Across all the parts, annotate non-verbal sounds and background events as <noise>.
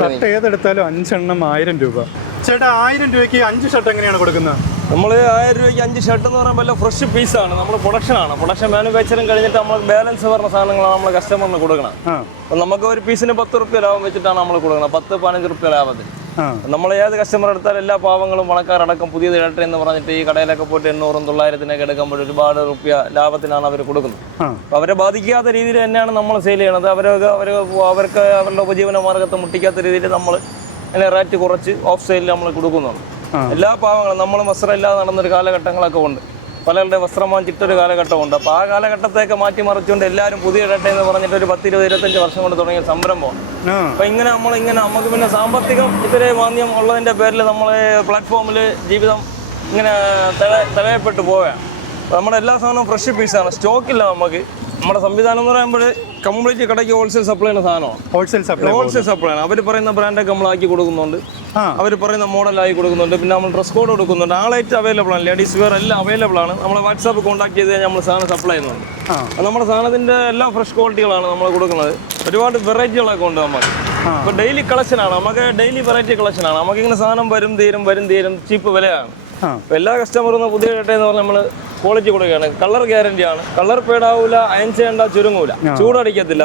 Shirt ഏതെടുത്താലും അഞ്ചെണ്ണം ആയിരം രൂപ. ചേട്ടാ ആയിരം രൂപയ്ക്ക് അഞ്ച് ഷർട്ട് എങ്ങനെയാണ് കൊടുക്കുന്നത് നമ്മൾ ആയിരം രൂപയ്ക്ക് അഞ്ച് ഷർട്ട് എന്ന് പറയുമ്പോൾ എല്ലാം ഫ്രഷ് ആണ്. നമ്മൾ പ്രൊഡക്ഷൻ ആണ്. പ്രൊഡക്ഷൻ മാനുഫാക്ചറിങ് കഴിഞ്ഞിട്ട് നമ്മൾ ബാലൻസ് പറഞ്ഞ സാധനങ്ങളാണ് നമ്മൾ കസ്റ്റമറിന് കൊടുക്കണം. നമുക്ക് ഒരു പീസിന് പത്ത് റുപ്യ ലാഭം വെച്ചിട്ടാണ് നമ്മൾ കൊടുക്കുന്നത് പത്ത് പതിനഞ്ച് റുപ്യ ലാഭത്തിൽ നമ്മൾ ഏത് കസ്റ്റമർ എടുത്താൽ എല്ലാ പാവങ്ങളും പണക്കാരടക്കം പുതിയത് ഇടട്ടെ എന്ന് പറഞ്ഞിട്ട് ഈ കടയിലൊക്കെ പോയിട്ട് എണ്ണൂറും തൊള്ളായിരത്തിനൊക്കെ എടുക്കുമ്പോൾ ഒരുപാട് റുപ്യ ലാഭത്തിനാണ് അവർ കൊടുക്കുന്നത്. അപ്പോൾ അവരെ ബാധിക്കാത്ത രീതിയിൽ തന്നെയാണ് നമ്മൾ സെയിൽ ചെയ്യണത്. അവരൊക്കെ അവർ അവർക്ക് അവരുടെ ഉപജീവന മാർഗത്തെ മുട്ടിക്കാത്ത രീതിയിൽ നമ്മൾ അതിനെ റേറ്റ് കുറച്ച് ഓഫ് സെയിലിൽ നമ്മൾ കൊടുക്കുന്നുണ്ട്. എല്ലാ പാവങ്ങളും നമ്മൾ വസ്ത്രം ഇല്ലാതെ നടന്നൊരു കാലഘട്ടങ്ങളൊക്കെ ഉണ്ട്. പലരുടെ വസ്ത്രം വാങ്ങിച്ചിട്ടൊരു കാലഘട്ടമുണ്ട്. അപ്പോൾ ആ കാലഘട്ടത്തെയൊക്കെ മാറ്റി മറിച്ചുകൊണ്ട് എല്ലാവരും പുതിയ ഇടട്ടെ എന്ന് പറഞ്ഞിട്ട് ഒരു പത്തിരുപത് ഇരുപത്തഞ്ച് വർഷം കൊണ്ട് തുടങ്ങിയ സംരംഭം അപ്പം ഇങ്ങനെ നമ്മൾ ഇങ്ങനെ നമുക്ക് പിന്നെ സാമ്പത്തികം ഇത്രയും മാന്യം ഉള്ളതിന്റെ പേരിൽ നമ്മൾ പ്ലാറ്റ്ഫോമിൽ ജീവിതം ഇങ്ങനെ തടയപ്പെട്ടു പോവുകയാണ്. നമ്മുടെ എല്ലാ സാധനവും ഫ്രഷ് പീസാണ്. സ്റ്റോക്കില്ല നമുക്ക്. നമ്മുടെ സംവിധാനം എന്ന് പറയുമ്പോൾ കംപ്ലീറ്റ് കടയ്ക്ക് ഹോൾസെയിൽ സപ്ലൈ ചെയ്യുന്ന സാധനമാണ് ഹോൾസെയിൽ സപ്ലൈ ഹോൾസെയിൽ സപ്ലൈ ആണ്. അവർ പറയുന്ന ബ്രാൻഡൊക്കെ നമ്മൾ ആക്കി കൊടുക്കുന്നുണ്ട്. അവർ പറയുന്ന മോഡലായി കൊടുക്കുന്നുണ്ട്. പിന്നെ നമ്മൾ ഡ്രസ് കോഡ് കൊടുക്കുന്നുണ്ട്. ആളായിട്ട് അവൈലബിൾ ആണ്. ലേഡീസ് വെയർ എല്ലാം അവൈലബിൾ ആണ്. നമ്മളെ വാട്സാപ്പ് കോൺടാക്ട് ചെയ്ത് കഴിഞ്ഞാൽ നമ്മൾ സാധനം സപ്ലൈ ചെയ്യുന്നുണ്ട്. നമ്മുടെ സാധനത്തിന്റെ എല്ലാ ഫ്രഷ് ക്വാളിറ്റികളാണ് നമ്മൾ കൊടുക്കുന്നത്. ഒരുപാട് വെറൈറ്റികളൊക്കെ ഉണ്ട് നമുക്ക് ആ. ഇപ്പൊ ഡെയിലി കളക്ഷൻ ആണ്. നമുക്ക് ഡെയിലി വെറൈറ്റി കളക്ഷൻ ആണ്. നമുക്ക് ഇങ്ങനെ സാധനം വരും തീരും വരും തീരും ചീപ്പ് വിലയാണ്. എല്ലാ കസ്റ്റമറും പുതിയ ഡേറ്റ എന്ന് പറഞ്ഞാൽ നമ്മൾ ക്വാളിറ്റി കൊടുക്കുകയാണ്. കളർ ഗ്യാരണ്ടി ആണ്. കളർ പേടാവൂല അയൻ ചെയ്യേണ്ട ചുരുങ്ങൂല. ചൂടടിക്കത്തില്ല.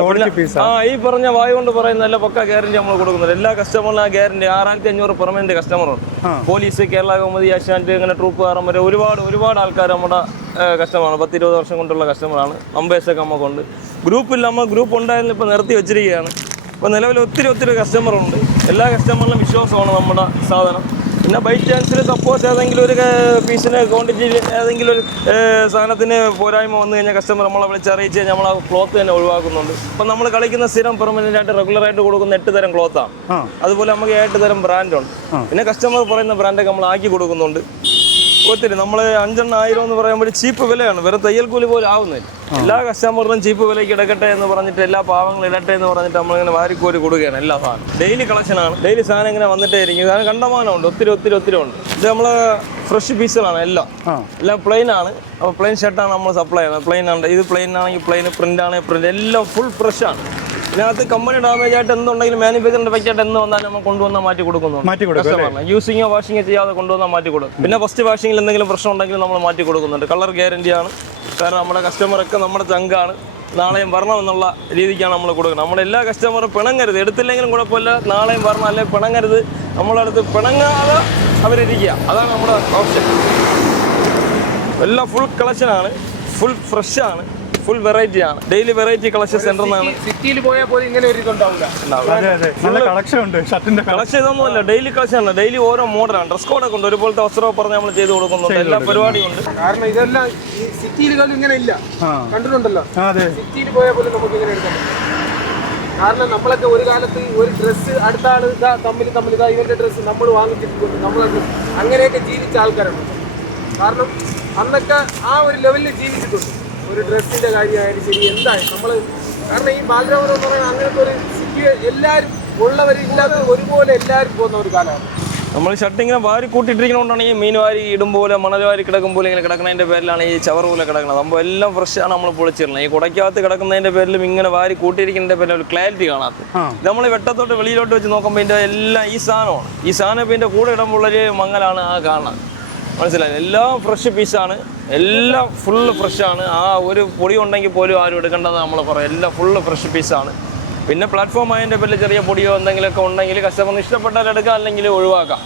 ആ ഈ പറഞ്ഞ വായു കൊണ്ട് പറയുന്ന എല്ലാ പക്ക ഗ്യാരണ്ടി നമ്മൾ കൊടുക്കുന്നുണ്ട്. എല്ലാ കസ്റ്റമറിനും ആ ഗ്യാരണ്ടി ആറായിരത്തി അഞ്ഞൂറ് പെർമനന്റ് കസ്റ്റമറുണ്ട്. പോലീസ് കേരള കൗമുദി ഏഷ്യാനെറ്റ് ഇങ്ങനെ ട്രൂപ്പ് കാരം വരെ ഒരുപാട് ഒരുപാട് ആൾക്കാർ നമ്മുടെ കസ്റ്റമറാണ് പത്ത് ഇരുപത് വർഷം കൊണ്ടുള്ള കസ്റ്റമറാണ് നമ്പേഴ്സൊക്കെ നമുക്കുണ്ട് ഗ്രൂപ്പിൽ നമ്മൾ ഗ്രൂപ്പ് ഉണ്ടായിരുന്നു ഇപ്പോൾ നിർത്തി വെച്ചിരിക്കുകയാണ്. ഇപ്പോൾ നിലവിൽ ഒത്തിരി ഒത്തിരി കസ്റ്റമറുണ്ട് എല്ലാ കസ്റ്റമറിലും വിശ്വാസമാണ് നമ്മുടെ സാധനം. പിന്നെ ബൈ ചാൻസിൽ സപ്പോസ് ഏതെങ്കിലും ഒരു പീസിന് ക്വാണ്ടിറ്റി ഏതെങ്കിലും ഒരു സാധനത്തിന് പോരായ്മ വന്നു കഴിഞ്ഞാൽ കസ്റ്റമർ നമ്മളെ വിളിച്ച് അറിയിച്ച് കഴിഞ്ഞാൽ നമ്മൾ ആ ക്ലോത്ത് തന്നെ ഒഴിവാക്കുന്നുണ്ട്. ഇപ്പം നമ്മൾ കളിക്കുന്ന സ്ഥിരം പെർമനന്റ് ആയിട്ട് റെഗുലർ ആയിട്ട് കൊടുക്കുന്ന എട്ട് തരം ക്ലോത്താണ് അതുപോലെ നമുക്ക് ഏട്ട് തരം ബ്രാൻഡുണ്ട് പിന്നെ കസ്റ്റമർ പറയുന്ന ബ്രാൻഡൊക്കെ നമ്മൾ ആക്കി കൊടുക്കുന്നുണ്ട്. ഒത്തിരി. നമ്മൾ അഞ്ചെണ്ണം ആയിരം എന്ന് പറയുമ്പോൾ ചീപ്പ് വിലയാണ്. വെറും തയ്യൽ കൂലി പോലും ആവുന്നില്ല. എല്ലാ കസ്റ്റമറിനും ചീപ്പ് വിലയ്ക്ക് ഇടക്കട്ടെ എന്ന് പറഞ്ഞിട്ട് എല്ലാ പാവങ്ങളും ഇടട്ടെ എന്ന് പറഞ്ഞിട്ട് നമ്മളിങ്ങനെ വാരിക്കോരി കൊടുക്കുകയാണ് എല്ലാ സാധനം ഡെയിലി കളക്ഷനാണ് ഡെയിലി സാധനം ഇങ്ങനെ വന്നിട്ടേ ഇരിക്കും. സാധനം കണ്ടമാനമുണ്ട്. ഒത്തിരി ഒത്തിരി ഒത്തിരി ഉണ്ട്. ഇത് നമ്മൾ ഫ്രഷ് പീസുകളാണ് എല്ലാം. എല്ലാം പ്ലെയിൻ ആണ്. അപ്പോൾ പ്ലെയിൻ ഷർട്ടാണ് നമ്മൾ സപ്ലൈ ചെയ്യുന്നത്. പ്ലെയിൻ ആണ് ഇത് പ്ലെയിൻ ആണെങ്കിൽ പ്ലെയിൻ പ്രിന്റ് ആണെങ്കിൽ പ്രിന്റ് എല്ലാം ഫുൾ ഫ്രഷ് ആണ്. ഇതിനകത്ത് കമ്പനി ഡാമേജ് ആയിട്ട് എന്തുണ്ടെങ്കിലും മാനുഫാക്ചറിന്റെ ആയിട്ട് എന്ത് വന്നാലും നമ്മൾ കൊണ്ടുവന്നാൽ മാറ്റി കൊടുക്കുന്നു മാറ്റി കൊടുക്കും അല്ലേ? യൂസിങ്ങോ വാഷിങ്ങോ ചെയ്യാതെ കൊണ്ടുവന്നാൽ മാറ്റി കൊടുക്കും. പിന്നെ ഫസ്റ്റ് വാഷിങ്ങിൽ എന്തെങ്കിലും പ്രശ്നം ഉണ്ടെങ്കിലും നമ്മൾ മാറ്റി കൊടുക്കുന്നുണ്ട്. കളർ ഗ്യാരണ്ടിയാണ് കാരണം നമ്മുടെ കസ്റ്റമറൊക്കെ നമ്മുടെ ചങ്കാണ് നാളെയും വരണം എന്നുള്ള രീതിക്കാണ് നമ്മൾ കൊടുക്കുന്നത്. നമ്മുടെ എല്ലാ കസ്റ്റമറും പിണങ്ങരുത്. എടുത്തില്ലെങ്കിലും കുഴപ്പമില്ല. നാളെയും വരണം അല്ലെങ്കിൽ പിണങ്ങരുത്. നമ്മളെ അടുത്ത് പിണങ്ങാതെ അവരിരിക്കുക. അതാണ് നമ്മുടെ ഓപ്ഷൻ എല്ലാം ഫുൾ കളക്ഷനാണ് ഫുൾ ഫ്രഷാണ് ഫുൾ വെറൈറ്റി ആണ്. ഡെയിലി വെറൈറ്റി കളക്ഷൻ സെന്റർ എന്നാണ്. സിറ്റിയിൽ പോയാൽ പോലും ഇങ്ങനെ ഒരു ഇതുണ്ടാവില്ല അതെ അതെ. നല്ല കളക്ഷൻ ഉണ്ട്. ഷർട്ടിന്റെ കളക്ഷൻ ഇതൊന്നുമല്ല. ഡെയിലി കളക്ഷൻ ആണ്. ഡെയിലി ഓരോ മോഡലാണ് ഡ്രസ് കോഡൊക്കെ ഉണ്ട്. ഒരുപോലത്തെ വസ്ത്രമൊക്കെ പറഞ്ഞ് നമ്മൾ ചെയ്ത് കൊടുക്കുന്നുണ്ട്. എല്ലാ പരിപാടിയും ഉണ്ട്. കാരണം ഇതെല്ലാം ഈ സിറ്റിയിൽ പോലും ഇങ്ങനെ ഇല്ല. കണ്ടിട്ടുണ്ടല്ലോ. അതെ. സിറ്റിയിൽ പോയാൽ പോലും നമുക്ക് ഇങ്ങനെ എടുക്കാൻ കാരണം നമ്മളൊക്കെ ഒരു കാലത്ത് ഒരു ഡ്രസ്സ് അടുത്ത ആൾ ഇതാ തമ്മിൽ തമ്മിൽ ഇതാ ഇവന്റെ ഡ്രസ്സ് നമ്മൾ വാങ്ങിച്ചിട്ടുണ്ട്. നമ്മളൊക്കെ അങ്ങനെയൊക്കെ ജീവിച്ച ആൾക്കാരാണ്. കാരണം അന്നൊക്കെ ആ ഒരു ലെവലിൽ ജീവിച്ചിട്ടുണ്ട്. ഒരു ഡ്രസ്സിന്റെ കാര്യമായാലും ശരി എന്തായാലും നമ്മൾ കാരണം ഈ ബാലരാമൻ എന്ന് പറയുന്നത് അങ്ങനത്തെ ഒരു സിറ്റി എല്ലാവരും ഉള്ളവരില്ലാത്ത ഒരുപോലെ എല്ലാവരും പോകുന്ന ഒരു കാലമാണ്. നമ്മൾ ഷർട്ട് ഇങ്ങനെ വാരി കൂട്ടിയിട്ടിരിക്കുന്നതുകൊണ്ടാണ് ഈ മീൻ വാരി ഇടും പോലെ മണൽ വാരി കിടക്കും പോലെ ഇങ്ങനെ കിടക്കുന്നതിന്റെ പേരിലാണ് ഈ ചവർ പോലെ കിടക്കുന്നത്. അപ്പോൾ എല്ലാം ഫ്രഷാണ് ആണ് നമ്മൾ പൊളിച്ചിരുന്നത്. ഈ കുടയ്ക്കകത്ത് കിടക്കുന്നതിന്റെ പേരിലും ഇങ്ങനെ വാരി കൂട്ടിയിരിക്കുന്നതിന്റെ പേരിൽ ഒരു ക്ലാരിറ്റി കാണാത്ത നമ്മൾ വെട്ടത്തോട്ട് വെളിയിലോട്ട് വെച്ച് നോക്കുമ്പോൾ ഇതിന്റെ എല്ലാം ഈ സാധനമാണ്. ഈ സാധനം ഇപ്പം ഇതിന്റെ കൂടെ ഇടുമ്പോൾ ഉള്ളൊരു മങ്ങലാണ് ആ കാണുന്നത്. മനസ്സിലായി? എല്ലാം ഫ്രഷ് പീസാണ് എല്ലാം ഫുള്ള് ഫ്രഷാണ് ആ ഒരു പൊടി ഉണ്ടെങ്കിൽ പോലും ആരും എടുക്കേണ്ടത് നമ്മൾ പറയാം. എല്ലാം ഫുള്ള് ഫ്രഷ് പീസാണ് പിന്നെ പ്ലാറ്റ്ഫോം അതിന്റെ പേരിൽ ചെറിയ പൊടിയോ എന്തെങ്കിലുമൊക്കെ ഉണ്ടെങ്കിൽ കസ്റ്റമറിന് ഇഷ്ടപ്പെട്ടാൽ എടുക്കാം അല്ലെങ്കിൽ ഒഴിവാക്കാം.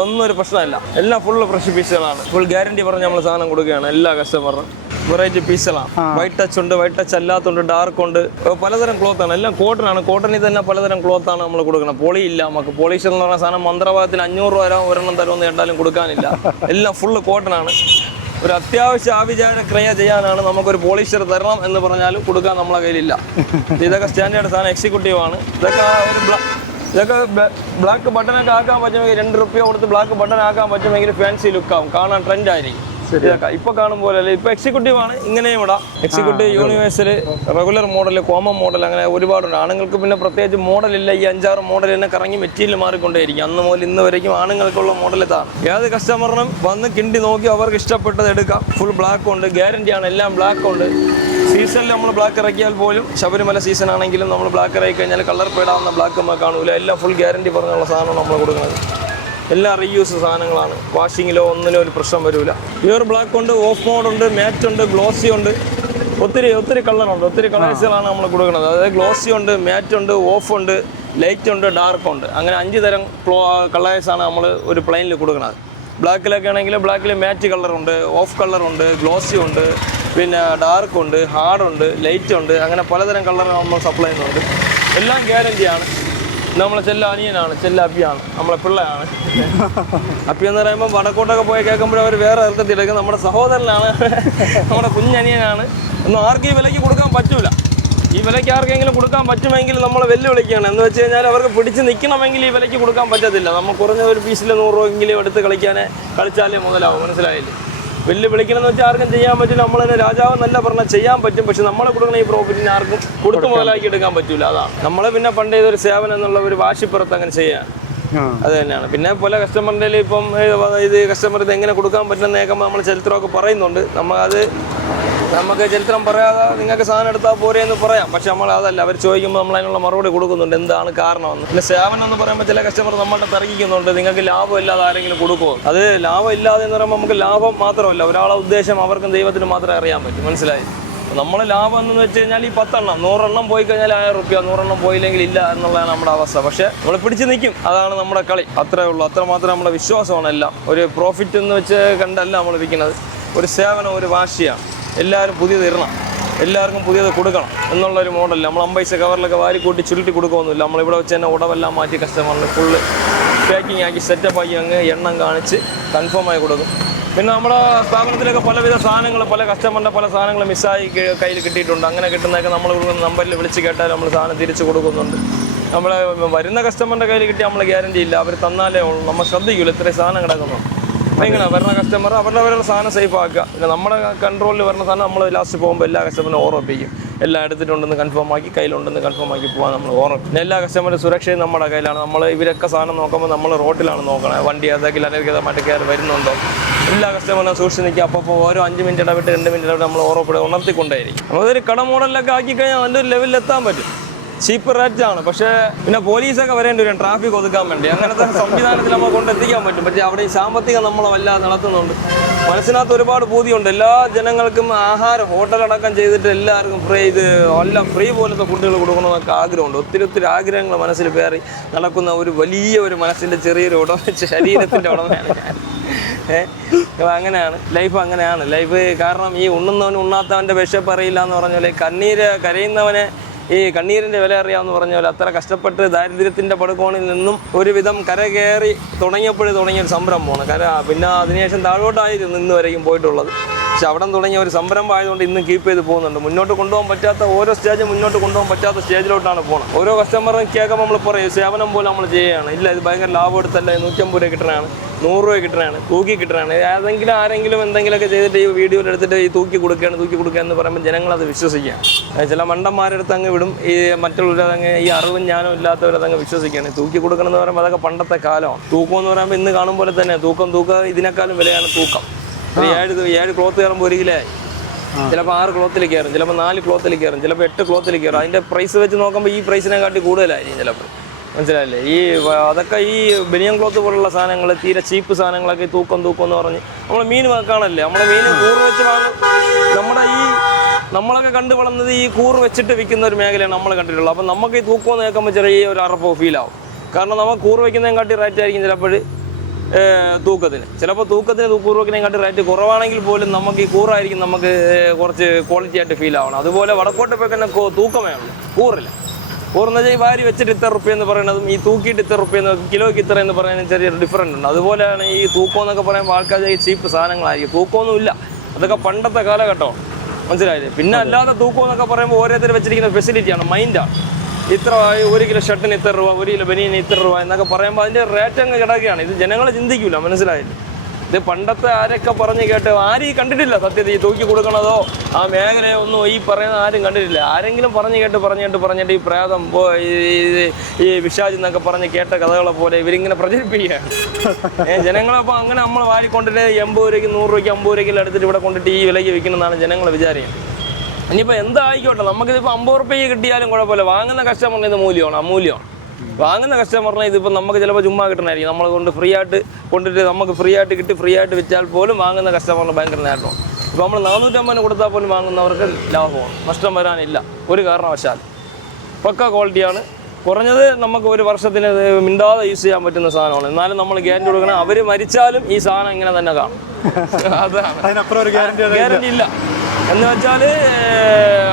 ഒന്നും ഒരു പ്രശ്നമല്ല. എല്ലാം ഫുള്ള് ഫ്രഷ് പീസുകളാണ് ഫുൾ ഗ്യാരണ്ടി പറഞ്ഞ് നമ്മൾ സാധനം കൊടുക്കുകയാണ് എല്ലാ കസ്റ്റമറിനും വെറൈറ്റി പീസുകളാണ് വൈറ്റ് ടച്ച് ഉണ്ട് വൈറ്റ് ടച്ച് അല്ലാത്തുണ്ട് ഡാർക്ക് ഉണ്ട്. പലതരം ക്ലോത്ത് ആണ്. എല്ലാം കോട്ടൺ ആണ്. കോട്ടണിൽ തന്നെ പലതരം ക്ലോത്ത് ആണ് നമ്മൾ കൊടുക്കുന്നത്. പൊളി ഇല്ല നമുക്ക്. പൊളിഷൻ എന്ന് പറഞ്ഞ സാധനം മന്ത്രവാദത്തിന് അഞ്ഞൂറ് രൂപ ഒരെണ്ണം തരുമെന്ന് കേട്ടാലും കൊടുക്കാനില്ല. എല്ലാം ഫുള്ള് കോട്ടൺ ആണ്. ഒരു അത്യാവശ്യ ആവിചാര ക്രിയ ചെയ്യാനാണ് നമുക്കൊരു പോളിഷർ തരണം എന്ന് പറഞ്ഞാലും കൊടുക്കാൻ നമ്മളെ കയ്യിലില്ല. ഇതൊക്കെ സ്റ്റാൻഡേർഡ് സാധനം എക്സിക്യൂട്ടീവ് ആണ് ഇതൊക്കെ ഒരു ഇതൊക്കെ ബ്ലാക്ക് ബട്ടൺ ആക്കാൻ പറ്റുമെങ്കിൽ രണ്ട് റുപ്യ കൊടുത്ത് ബ്ലാക്ക് ബട്ടൺ ആക്കാൻ പറ്റുമെങ്കിൽ ഫാൻസി ലുക്കാവും കാണാൻ ട്രെൻഡ് ആയിരിക്കും. ഇപ്പൊ കാണും പോലെ അല്ലെ? ഇപ്പൊ എക്സിക്യൂട്ടീവ് ആണ്. ഇങ്ങനെയും ഇടാം. Executive universal regular model common model അങ്ങനെ ഒരുപാടുണ്ട്. ആണുങ്ങൾക്ക് പിന്നെ പ്രത്യേകിച്ച് മോഡൽ ഇല്ല. ഈ അഞ്ചാറ് മോഡൽ തന്നെ കറങ്ങി മെറ്റീരിയൽ മാറിക്കൊണ്ടേയിരിക്കും. അന്ന് മുതൽ ഇന്ന് വരയ്ക്കും ആണുങ്ങൾക്കുള്ള മോഡൽ ഇതാണ് ഏത് കസ്റ്റമറിനും വന്ന് കിണ്ടി നോക്കി അവർക്ക് ഇഷ്ടപ്പെട്ടത് എടുക്കാം. ഫുൾ ബ്ലാക്ക് ഉണ്ട്. ഗ്യാരണ്ടി ആണ്. എല്ലാം ബ്ലാക്ക് ഉണ്ട്. സീസണിൽ നമ്മൾ ബ്ലാക്ക് ഇറക്കിയാൽ പോലും ശബരിമല സീസൺ ആണെങ്കിലും നമ്മൾ ബ്ലാക്ക് ഇറക്കി കഴിഞ്ഞാൽ കളർ പേടാവുന്ന ബ്ലാക്ക് നമ്മൾ കാണൂല. എല്ലാം ഫുൾ ഗ്യാരണ്ടി പറഞ്ഞുള്ള സാധനമാണ് നമ്മൾ കൊടുക്കുന്നത്. എല്ലാം റീയൂസ് സാധനങ്ങളാണ്. വാഷിങ്ങിലോ ഒന്നിലോ ഒരു പ്രശ്നം വരില്ല പ്യുവർ ബ്ലാക്ക് ഉണ്ട് ഓഫ് മോഡ് ഉണ്ട് മാറ്റ് ഉണ്ട് ഗ്ലോസി ഉണ്ട്. ഒത്തിരി ഒത്തിരി കളറുണ്ട് ഒത്തിരി കളേഴ്സുകളാണ് നമ്മൾ കൊടുക്കുന്നത്. അതായത് ഗ്ലോസി ഉണ്ട് മാറ്റ് ഉണ്ട് ഓഫ് ഉണ്ട് ലൈറ്റ് ഉണ്ട് ഡാർക്ക് ഉണ്ട്. അങ്ങനെ അഞ്ച് തരം കളേഴ്സാണ് നമ്മൾ ഒരു പ്ലെയിനിൽ കൊടുക്കുന്നത്. ബ്ലാക്കിലൊക്കെ ആണെങ്കിൽ ബ്ലാക്കിൽ മാറ്റ് കളറുണ്ട് ഓഫ് കളറുണ്ട് ഗ്ലോസി ഉണ്ട് പിന്നെ ഡാർക്ക് ഉണ്ട് ഹാർഡ് ഉണ്ട് ലൈറ്റ് ഉണ്ട്. അങ്ങനെ പലതരം കളർ നമ്മൾ സപ്ലൈ ചെയ്യുന്നുണ്ട്. എല്ലാം നമ്മളെ ചെല്ല അനിയനാണ് ചെല്ല അപ്പിയാണ് നമ്മളെ പിള്ളയാണ്. അപ്പി എന്ന് പറയുമ്പോൾ വടക്കോട്ടൊക്കെ പോയി കേൾക്കുമ്പോൾ അവർ വേറെ അർത്ഥത്തിൽ എടുക്കും നമ്മുടെ സഹോദരനാണ് നമ്മുടെ കുഞ്ഞനിയനാണ്. ഒന്നും ആർക്കും ഈ വിലയ്ക്ക് കൊടുക്കാൻ പറ്റൂല. ഈ വിലയ്ക്ക് ആർക്കെങ്കിലും കൊടുക്കാൻ പറ്റുമെങ്കിൽ നമ്മൾ വെല്ലുവിളിക്കുകയാണ്. എന്ന് വെച്ച് കഴിഞ്ഞാൽ അവർക്ക് പിടിച്ച് നിൽക്കണമെങ്കിൽ ഈ വിലയ്ക്ക് കൊടുക്കാൻ പറ്റത്തില്ല. നമ്മൾ കുറഞ്ഞ ഒരു പീസിൽ നൂറ് രൂപയെങ്കിലും എടുത്ത് കളിക്കാനേ കളിച്ചാലേ മുതലാവും. മനസ്സിലായില്ലേ? വെല്ല് വിളിക്കണമെന്ന് വെച്ചാൽ ആർക്കും ചെയ്യാൻ പറ്റില്ല. നമ്മൾ തന്നെ രാജാവ് നല്ല പറഞ്ഞാൽ ചെയ്യാൻ പറ്റും. പക്ഷെ നമ്മളെ കൊടുക്കുന്ന ഈ പ്രോഫിറ്റിന് ആർക്കും കൊടുത്ത് മുതലാക്കി എടുക്കാൻ പറ്റൂല. അതാണ് നമ്മളെ പിന്നെ പണ്ട് ചെയ്തൊരു സേവനം എന്നുള്ള ഒരു വാശിപ്പുറത്ത് അങ്ങനെ ചെയ്യാൻ ആ. അത് തന്നെയാണ്. പിന്നെ പല കസ്റ്റമറിന്റെ ഇപ്പം ഇത് കസ്റ്റമർ ഇത് എങ്ങനെ കൊടുക്കാൻ പറ്റുന്ന നേക്കുമ്പോൾ നമ്മൾ ചരിത്രമൊക്കെ പറയുന്നുണ്ട്. നമ്മൾ അത് നമുക്ക് ചരിത്രം പറയാതെ നിങ്ങൾക്ക് സാധനം എടുത്താൽ പോരെ എന്ന് പറയാം. പക്ഷെ നമ്മൾ അതല്ല അവർ ചോദിക്കുമ്പോൾ നമ്മൾ അതിനുള്ള മറുപടി കൊടുക്കുന്നുണ്ട്. എന്താണ് കാരണമെന്ന്. പിന്നെ സേവനം എന്ന് പറയുമ്പോൾ ചില കസ്റ്റമർ നമ്മളുടെ തർക്കിക്കുന്നുണ്ട് നിങ്ങൾക്ക് ലാഭം ഇല്ലാതെ ആരെങ്കിലും കൊടുക്കുമോ? അത് ലാഭം ഇല്ലാതെ എന്ന് പറയുമ്പോൾ നമുക്ക് ലാഭം മാത്രമല്ല ഒരാളെ ഉദ്ദേശം അവർക്കും ദൈവത്തിന് മാത്രമേ അറിയാൻ പറ്റൂ. മനസ്സിലായി? നമ്മൾ ലാഭം എന്ന് വെച്ച് കഴിഞ്ഞാൽ ഈ പത്തെണ്ണം നൂറെണ്ണം പോയി കഴിഞ്ഞാൽ ആയിരം റുപ്യ നൂറെണ്ണം പോയില്ലെങ്കിൽ ഇല്ല എന്നുള്ളതാണ് നമ്മുടെ അവസ്ഥ. പക്ഷെ നമ്മൾ പിടിച്ചു നിൽക്കും. അതാണ് നമ്മുടെ കളി. അത്രേ ഉള്ളൂ. അത്രമാത്രം നമ്മുടെ വിശ്വാസമാണ് എല്ലാം. ഒരു പ്രോഫിറ്റ് എന്ന് വെച്ച് കണ്ടല്ല നമ്മൾ വിൽക്കുന്നത് ഒരു സേവനം ഒരു വാശിയാണ്. എല്ലാവരും പുതിയത് ഇടണം. എല്ലാവർക്കും പുതിയത് കൊടുക്കണം എന്നുള്ള ഒരു മോഡൽ നമ്മൾ അമ്പൈസ കവറിലൊക്കെ വാരി കൂട്ടി ചുരുട്ടി കൊടുക്കുകയൊന്നുമില്ല. നമ്മളിവിടെ വെച്ച് തന്നെ ഉടവെല്ലാം മാറ്റി കസ്റ്റമറിന് ഫുള്ള് പാക്കിംഗ് ആക്കി സെറ്റപ്പ് ആക്കി അങ്ങ് എണ്ണം കാണിച്ച് കൺഫേമായി കൊടുക്കും. പിന്നെ നമ്മുടെ സ്ഥാപനത്തിലൊക്കെ പലവിധ സാധനങ്ങൾ പല കസ്റ്റമറിന്റെ പല സാധനങ്ങൾ മിസ്സായി കയ്യിൽ കിട്ടിയിട്ടുണ്ട്. അങ്ങനെ കിട്ടുന്നതൊക്കെ നമ്മൾ നമ്പറിൽ വിളിച്ച് കേട്ടാൽ നമ്മൾ സാധനം തിരിച്ച് കൊടുക്കുന്നുണ്ട്. നമ്മളെ വരുന്ന കസ്റ്റമറിന്റെ കയ്യിൽ കിട്ടി നമ്മൾ ഗ്യാരണ്ടി ഇല്ല. അവർ തന്നാലേ ഉള്ളൂ. നമ്മൾ ശ്രദ്ധിക്കില്ല ഇത്രയും സാധനം കിടക്കുന്നു. എങ്ങനെ വരുന്ന കസ്റ്റമർ അവരുടെ അവരുടെ സാധനം സേഫ് ആക്കുക. പിന്നെ നമ്മുടെ കൺട്രോളിൽ വരുന്ന സാധനം നമ്മൾ ലാസ്റ്റ് പോകുമ്പോൾ എല്ലാ കസ്റ്റമറിനും ഓർമ്മിപ്പിക്കും എല്ലാം എടുത്തിട്ടുണ്ടെന്ന് കൺഫേം ആക്കി കയ്യിലുണ്ടെന്ന് കൺഫേം ആക്കി പോകാൻ നമ്മൾ ഓർമ്മ പിന്നെ എല്ലാ കസ്റ്റമറുടെ സുരക്ഷയും നമ്മുടെ കയ്യിലാണ്. നമ്മൾ ഇവരൊക്കെ സാധനം നോക്കുമ്പോൾ നമ്മൾ റോട്ടിലാണ് നോക്കണത് വണ്ടി ഏതെങ്കിലും അനധികൃതമായിട്ട് കയറി വരുന്നുണ്ടോ? എല്ലാ കസ്റ്റമറിനും സൂക്ഷിച്ച് നിൽക്കുക. അപ്പോൾ ഓരോ അഞ്ച് മിനിറ്റ് ഇടവിട്ട് രണ്ട് മിനിറ്റ് ഇടവിട്ട് നമ്മൾ ഓർമ്മപ്പെടുക ഉണർത്തിക്കൊണ്ടേയിരിക്കും. നമ്മളൊരു കട മോഡലിലൊക്കെ ആക്കി കഴിഞ്ഞാൽ നല്ലൊരു ലെവലിൽ എത്താൻ പറ്റും. ചീപ്പ് റേറ്റ് ആണ്. പക്ഷേ പിന്നെ പോലീസൊക്കെ വരേണ്ടി വരും. ട്രാഫിക് ഒതുക്കാൻ വേണ്ടി. അങ്ങനത്തെ സംവിധാനത്തിൽ നമ്മൾ കൊണ്ടെത്തിക്കാൻ പറ്റും. പക്ഷേ അവിടെ ഈ സാമ്പത്തികം നമ്മളെ വല്ലാതെ നടത്തുന്നുണ്ട്. മനസ്സിനകത്ത് ഒരുപാട് ബോധ്യമുണ്ട് എല്ലാ ജനങ്ങൾക്കും ആഹാരം ഹോട്ടലടക്കം ചെയ്തിട്ട് എല്ലാവർക്കും ഫ്രീ ഇത് എല്ലാം ഫ്രീ പോലത്തെ ഫുഡുകൾ കൊടുക്കണമെന്നൊക്കെ ആഗ്രഹമുണ്ട്. ഒത്തിരി ഒത്തിരി ആഗ്രഹങ്ങൾ മനസ്സിൽ കയറി നടക്കുന്ന ഒരു വലിയ ഒരു മനസ്സിന്റെ ചെറിയൊരു ഉടമ ശരീരത്തിന്റെ ഉടമയാണ് ഏഹ് അങ്ങനെയാണ്. ലൈഫ് അങ്ങനെയാണ്. ലൈഫ് കാരണം ഈ ഉണ്ണുന്നവൻ ഉണ്ണാത്തവന്റെ വിശപ്പ് അറിയില്ല എന്ന് പറഞ്ഞ പോലെ കണ്ണീര് കരയുന്നവനെ ഈ കണ്ണീരിന്റെ വില അറിയാമെന്ന് പറഞ്ഞ പോലെ അത്ര കഷ്ടപ്പെട്ട് ദാരിദ്ര്യത്തിന്റെ പടുകോണിൽ നിന്നും ഒരുവിധം കര കയറി തുടങ്ങിയപ്പോഴേ തുടങ്ങിയ ഒരു സംരംഭമാണ്. കര പിന്നെ അതിനുശേഷം താഴോട്ടായിരുന്നു ഇന്ന് വരെയും പോയിട്ടുള്ളത്. പക്ഷെ അവിടെ തുടങ്ങിയ ഒരു സംരംഭം ആയതുകൊണ്ട് ഇന്നും കീപ്പ് ചെയ്ത് പോകുന്നുണ്ട്. മുന്നോട്ട് കൊണ്ടുപോകാൻ പറ്റാത്ത ഓരോ സ്റ്റേജ് മുന്നോട്ട് കൊണ്ടുപോകാൻ പറ്റാത്ത സ്റ്റേജിലോട്ടാണ് പോകുന്നത് ഓരോ കസ്റ്റമറും കേൾക്കുമ്പോൾ നമ്മൾ പറയും സേവനം പോലെ നമ്മൾ ചെയ്യുകയാണ്. ഇല്ല ഇത് ഭയങ്കര ലാഭം എടുത്തല്ല നൂറ്റമ്പത് രൂപ കിട്ടണതാണ്. നൂറ് രൂപ കിട്ടണതാണ് തൂക്കി കിട്ടണതാണ് ഏതെങ്കിലും ആരെങ്കിലും എന്തെങ്കിലുമൊക്കെ ചെയ്തിട്ട് ഈ വീഡിയോയിൽ എടുത്തിട്ട് ഈ തൂക്കി കൊടുക്കുകയാണ് തൂക്കി കൊടുക്കുക എന്ന് പറയുമ്പോൾ ജനങ്ങളത് അത് ചില മണ്ടന്മാരെടുത്ത് അങ്ങ് വിടും ഈ മറ്റുള്ളവരത് അങ്ങ് ഈ അറിവും ഞാനും ഇല്ലാത്തവരത് അങ്ങ് വിശ്വസിക്കുകയാണ്. തൂക്കി കൊടുക്കണം എന്ന് പറയുമ്പോൾ അതൊക്കെ പണ്ടത്തെ കാലമാണ്. തൂക്കം എന്ന് പറയുമ്പോൾ ഇന്ന് കാണും പോലെ തന്നെ തൂക്കം തൂക്കം ഇതിനേക്കാളും വിലയാണ് തൂക്കം. ഏഴ് ഏഴ് ക്ലോത്ത് കയറുമ്പോൾ ഒരു കിലോ ആയി. ചിലപ്പോൾ ആറ് ക്ലോത്തിൽ കയറും ചിലപ്പോൾ നാല് ക്ലോത്തിൽ കയറും ചിലപ്പോൾ എട്ട് ക്ലോത്തിൽ കയറും. അതിന്റെ പ്രൈസ് വെച്ച് നോക്കുമ്പോൾ ഈ പ്രൈസിനെ കാട്ടി കൂടുതലായിരിക്കും ചിലപ്പോൾ മനസ്സിലായില്ലേ? ഈ അതൊക്കെ ഈ ബനിയൻ ക്ലോത്ത് പോലുള്ള സാധനങ്ങൾ തീരെ ചീപ്പ് സാധനങ്ങളൊക്കെ തൂക്കം തൂക്കം എന്ന് പറഞ്ഞ് നമ്മൾ മീൻ കാണല്ലേ നമ്മൾ മീൻ കൂറ് വെച്ച് നമ്മുടെ ഈ നമ്മളൊക്കെ കണ്ടു വളർന്നത് ഈ കൂറ് വെച്ചിട്ട് വിൽക്കുന്ന ഒരു മേഖലയാണ് നമ്മൾ കണ്ടിട്ടുള്ളത്. അപ്പം നമുക്ക് ഈ തൂക്കം എന്ന് കേൾക്കുമ്പോൾ ചെറിയ ഒരു അറപ്പോ ഫീലാവും. കാരണം നമ്മൾ കൂറ് വയ്ക്കുന്നതിനെ കാട്ടി റേറ്റ് ആയിരിക്കും ചിലപ്പോൾ തൂക്കത്തിന്. ചിലപ്പോൾ തൂക്കത്തിന് കൂറുവെക്കിനെക്കാട്ടി റേറ്റ് കുറവാണെങ്കിൽ പോലും നമുക്ക് ഈ കൂറായിരിക്കും നമുക്ക് കുറച്ച് ക്വാളിറ്റി ആയിട്ട് ഫീൽ ആവണം. അതുപോലെ വടക്കോട്ട് പോയി തന്നെ തൂക്കമേ ഉള്ളൂ കൂറില്ല. കൂറെന്ന് വെച്ചാൽ ഈ വാരി വെച്ചിട്ട് ഇത്ര റുപ്യ എന്ന് പറയുന്നതും ഈ തൂക്കിയിട്ട് ഇത്ര റുപ്യ എന്ന് കിലോയ്ക്ക് ഇത്ര എന്ന് പറയുന്നതും ചെറിയൊരു ഡിഫറന്റ് ഉണ്ട്. അതുപോലെയാണ് ഈ തൂക്കം എന്നൊക്കെ പറയുമ്പോൾ ആൾക്കാർ ഈ ചീപ്പ് സാധനങ്ങളായിരിക്കും. തൂക്കമൊന്നും ഇല്ല. അതൊക്കെ പണ്ടത്തെ കാലഘട്ടമാണ്. മനസ്സിലായില്ലേ? പിന്നെ അല്ലാതെ തൂക്കം എന്നൊക്കെ പറയുമ്പോൾ ഓരോരുത്തർ വെച്ചിരിക്കുന്ന ഫെസിലിറ്റിയാണ് മൈൻഡാണ് ഇത്ര ഒരു കിലോ ഷർട്ടിന് ഇത്ര രൂപ ഒരു കിലോ ബനിയന് ഇത്ര രൂപ എന്നൊക്കെ പറയുമ്പോൾ അതിന്റെ റേറ്റ് അങ്ങ് കിടക്കുകയാണ്. ഇത് ജനങ്ങൾ ചിന്തിക്കില്ല മനസ്സിലായില്ലേ? ഇത് പണ്ടത്തെ ആരൊക്കെ പറഞ്ഞ് കേട്ട് ആരും കണ്ടിട്ടില്ല സത്യത്തിൽ ഈ തൂക്കി കൊടുക്കണതോ? ആ മേഖലയോ ഒന്നും ഈ പറയുന്ന ആരും കണ്ടിട്ടില്ല. ആരെങ്കിലും പറഞ്ഞു കേട്ട് പറഞ്ഞു കേട്ട് പറഞ്ഞിട്ട് ഈ പ്രേതം ഈ വിഷാജ് എന്നൊക്കെ പറഞ്ഞ് കേട്ട കഥകളെ പോലെ ഇവരിങ്ങനെ പ്രചരിപ്പിക്കുകയാണ്. ജനങ്ങളെ ജനങ്ങളപ്പോൾ അങ്ങനെ നമ്മൾ വാരിക്കൊണ്ടിട്ട് എൺപത് രൂപയ്ക്ക് നൂറ് രൂപയ്ക്ക് അമ്പത് രൂപയ്ക്ക് എടുത്തിട്ട് ഇവിടെ കൊണ്ടിട്ട് ഈ വിലയ്ക്ക് വിൽക്കണമെന്നാണ് ജനങ്ങൾ വിചാരിക്കുന്നത്. ഇനിയിപ്പോൾ എന്തായിക്കോട്ടെ? നമുക്കിതിപ്പോൾ അമ്പത് റുപ്യ കിട്ടിയാലും കുഴപ്പമില്ല. വാങ്ങുന്ന കസ്റ്റമറിന് ഇത് മൂല്യമാണ് അമൂല്യമാണ്. വാങ്ങുന്ന കസ്റ്റമറിന് ഇതിപ്പോൾ നമുക്ക് ചിലപ്പോൾ ചുമ്മാ കിട്ടണമായിരിക്കും നമ്മൾ കൊണ്ട് ഫ്രീ ആയിട്ട് കൊണ്ടിട്ട് നമുക്ക് ഫ്രീ ആയിട്ട് കിട്ടി ഫ്രീ ആയിട്ട് വിറ്റാൽ പോലും വാങ്ങുന്ന കസ്റ്റമറിന് ഭയങ്കര നേട്ടം. ഇപ്പോൾ നമ്മൾ നാനൂറ്റമ്പതിന് കൊടുത്താൽ പോലും വാങ്ങുന്നവർക്ക് ലാഭമാണ്. നഷ്ടം വരാനില്ല. ഒരു കാരണവശാൽ പക്ക ക്വാളിറ്റിയാണ് കുറഞ്ഞത് നമുക്ക് ഒരു വർഷത്തിന് മിണ്ടാതെ യൂസ് ചെയ്യാൻ പറ്റുന്ന സാധനമാണ്. എന്നാലും നമ്മൾ ഗ്യാരണ്ടി കൊടുക്കണം. അവർ മരിച്ചാലും ഈ സാധനം ഇങ്ങനെ തന്നെ കാണും. <laughs> അതാണ്. അതിനപ്പുറം ഒരു ഗ്യാരണ്ടി ഗ്യാരണ്ടി ഇല്ല. എന്ന് വെച്ചാൽ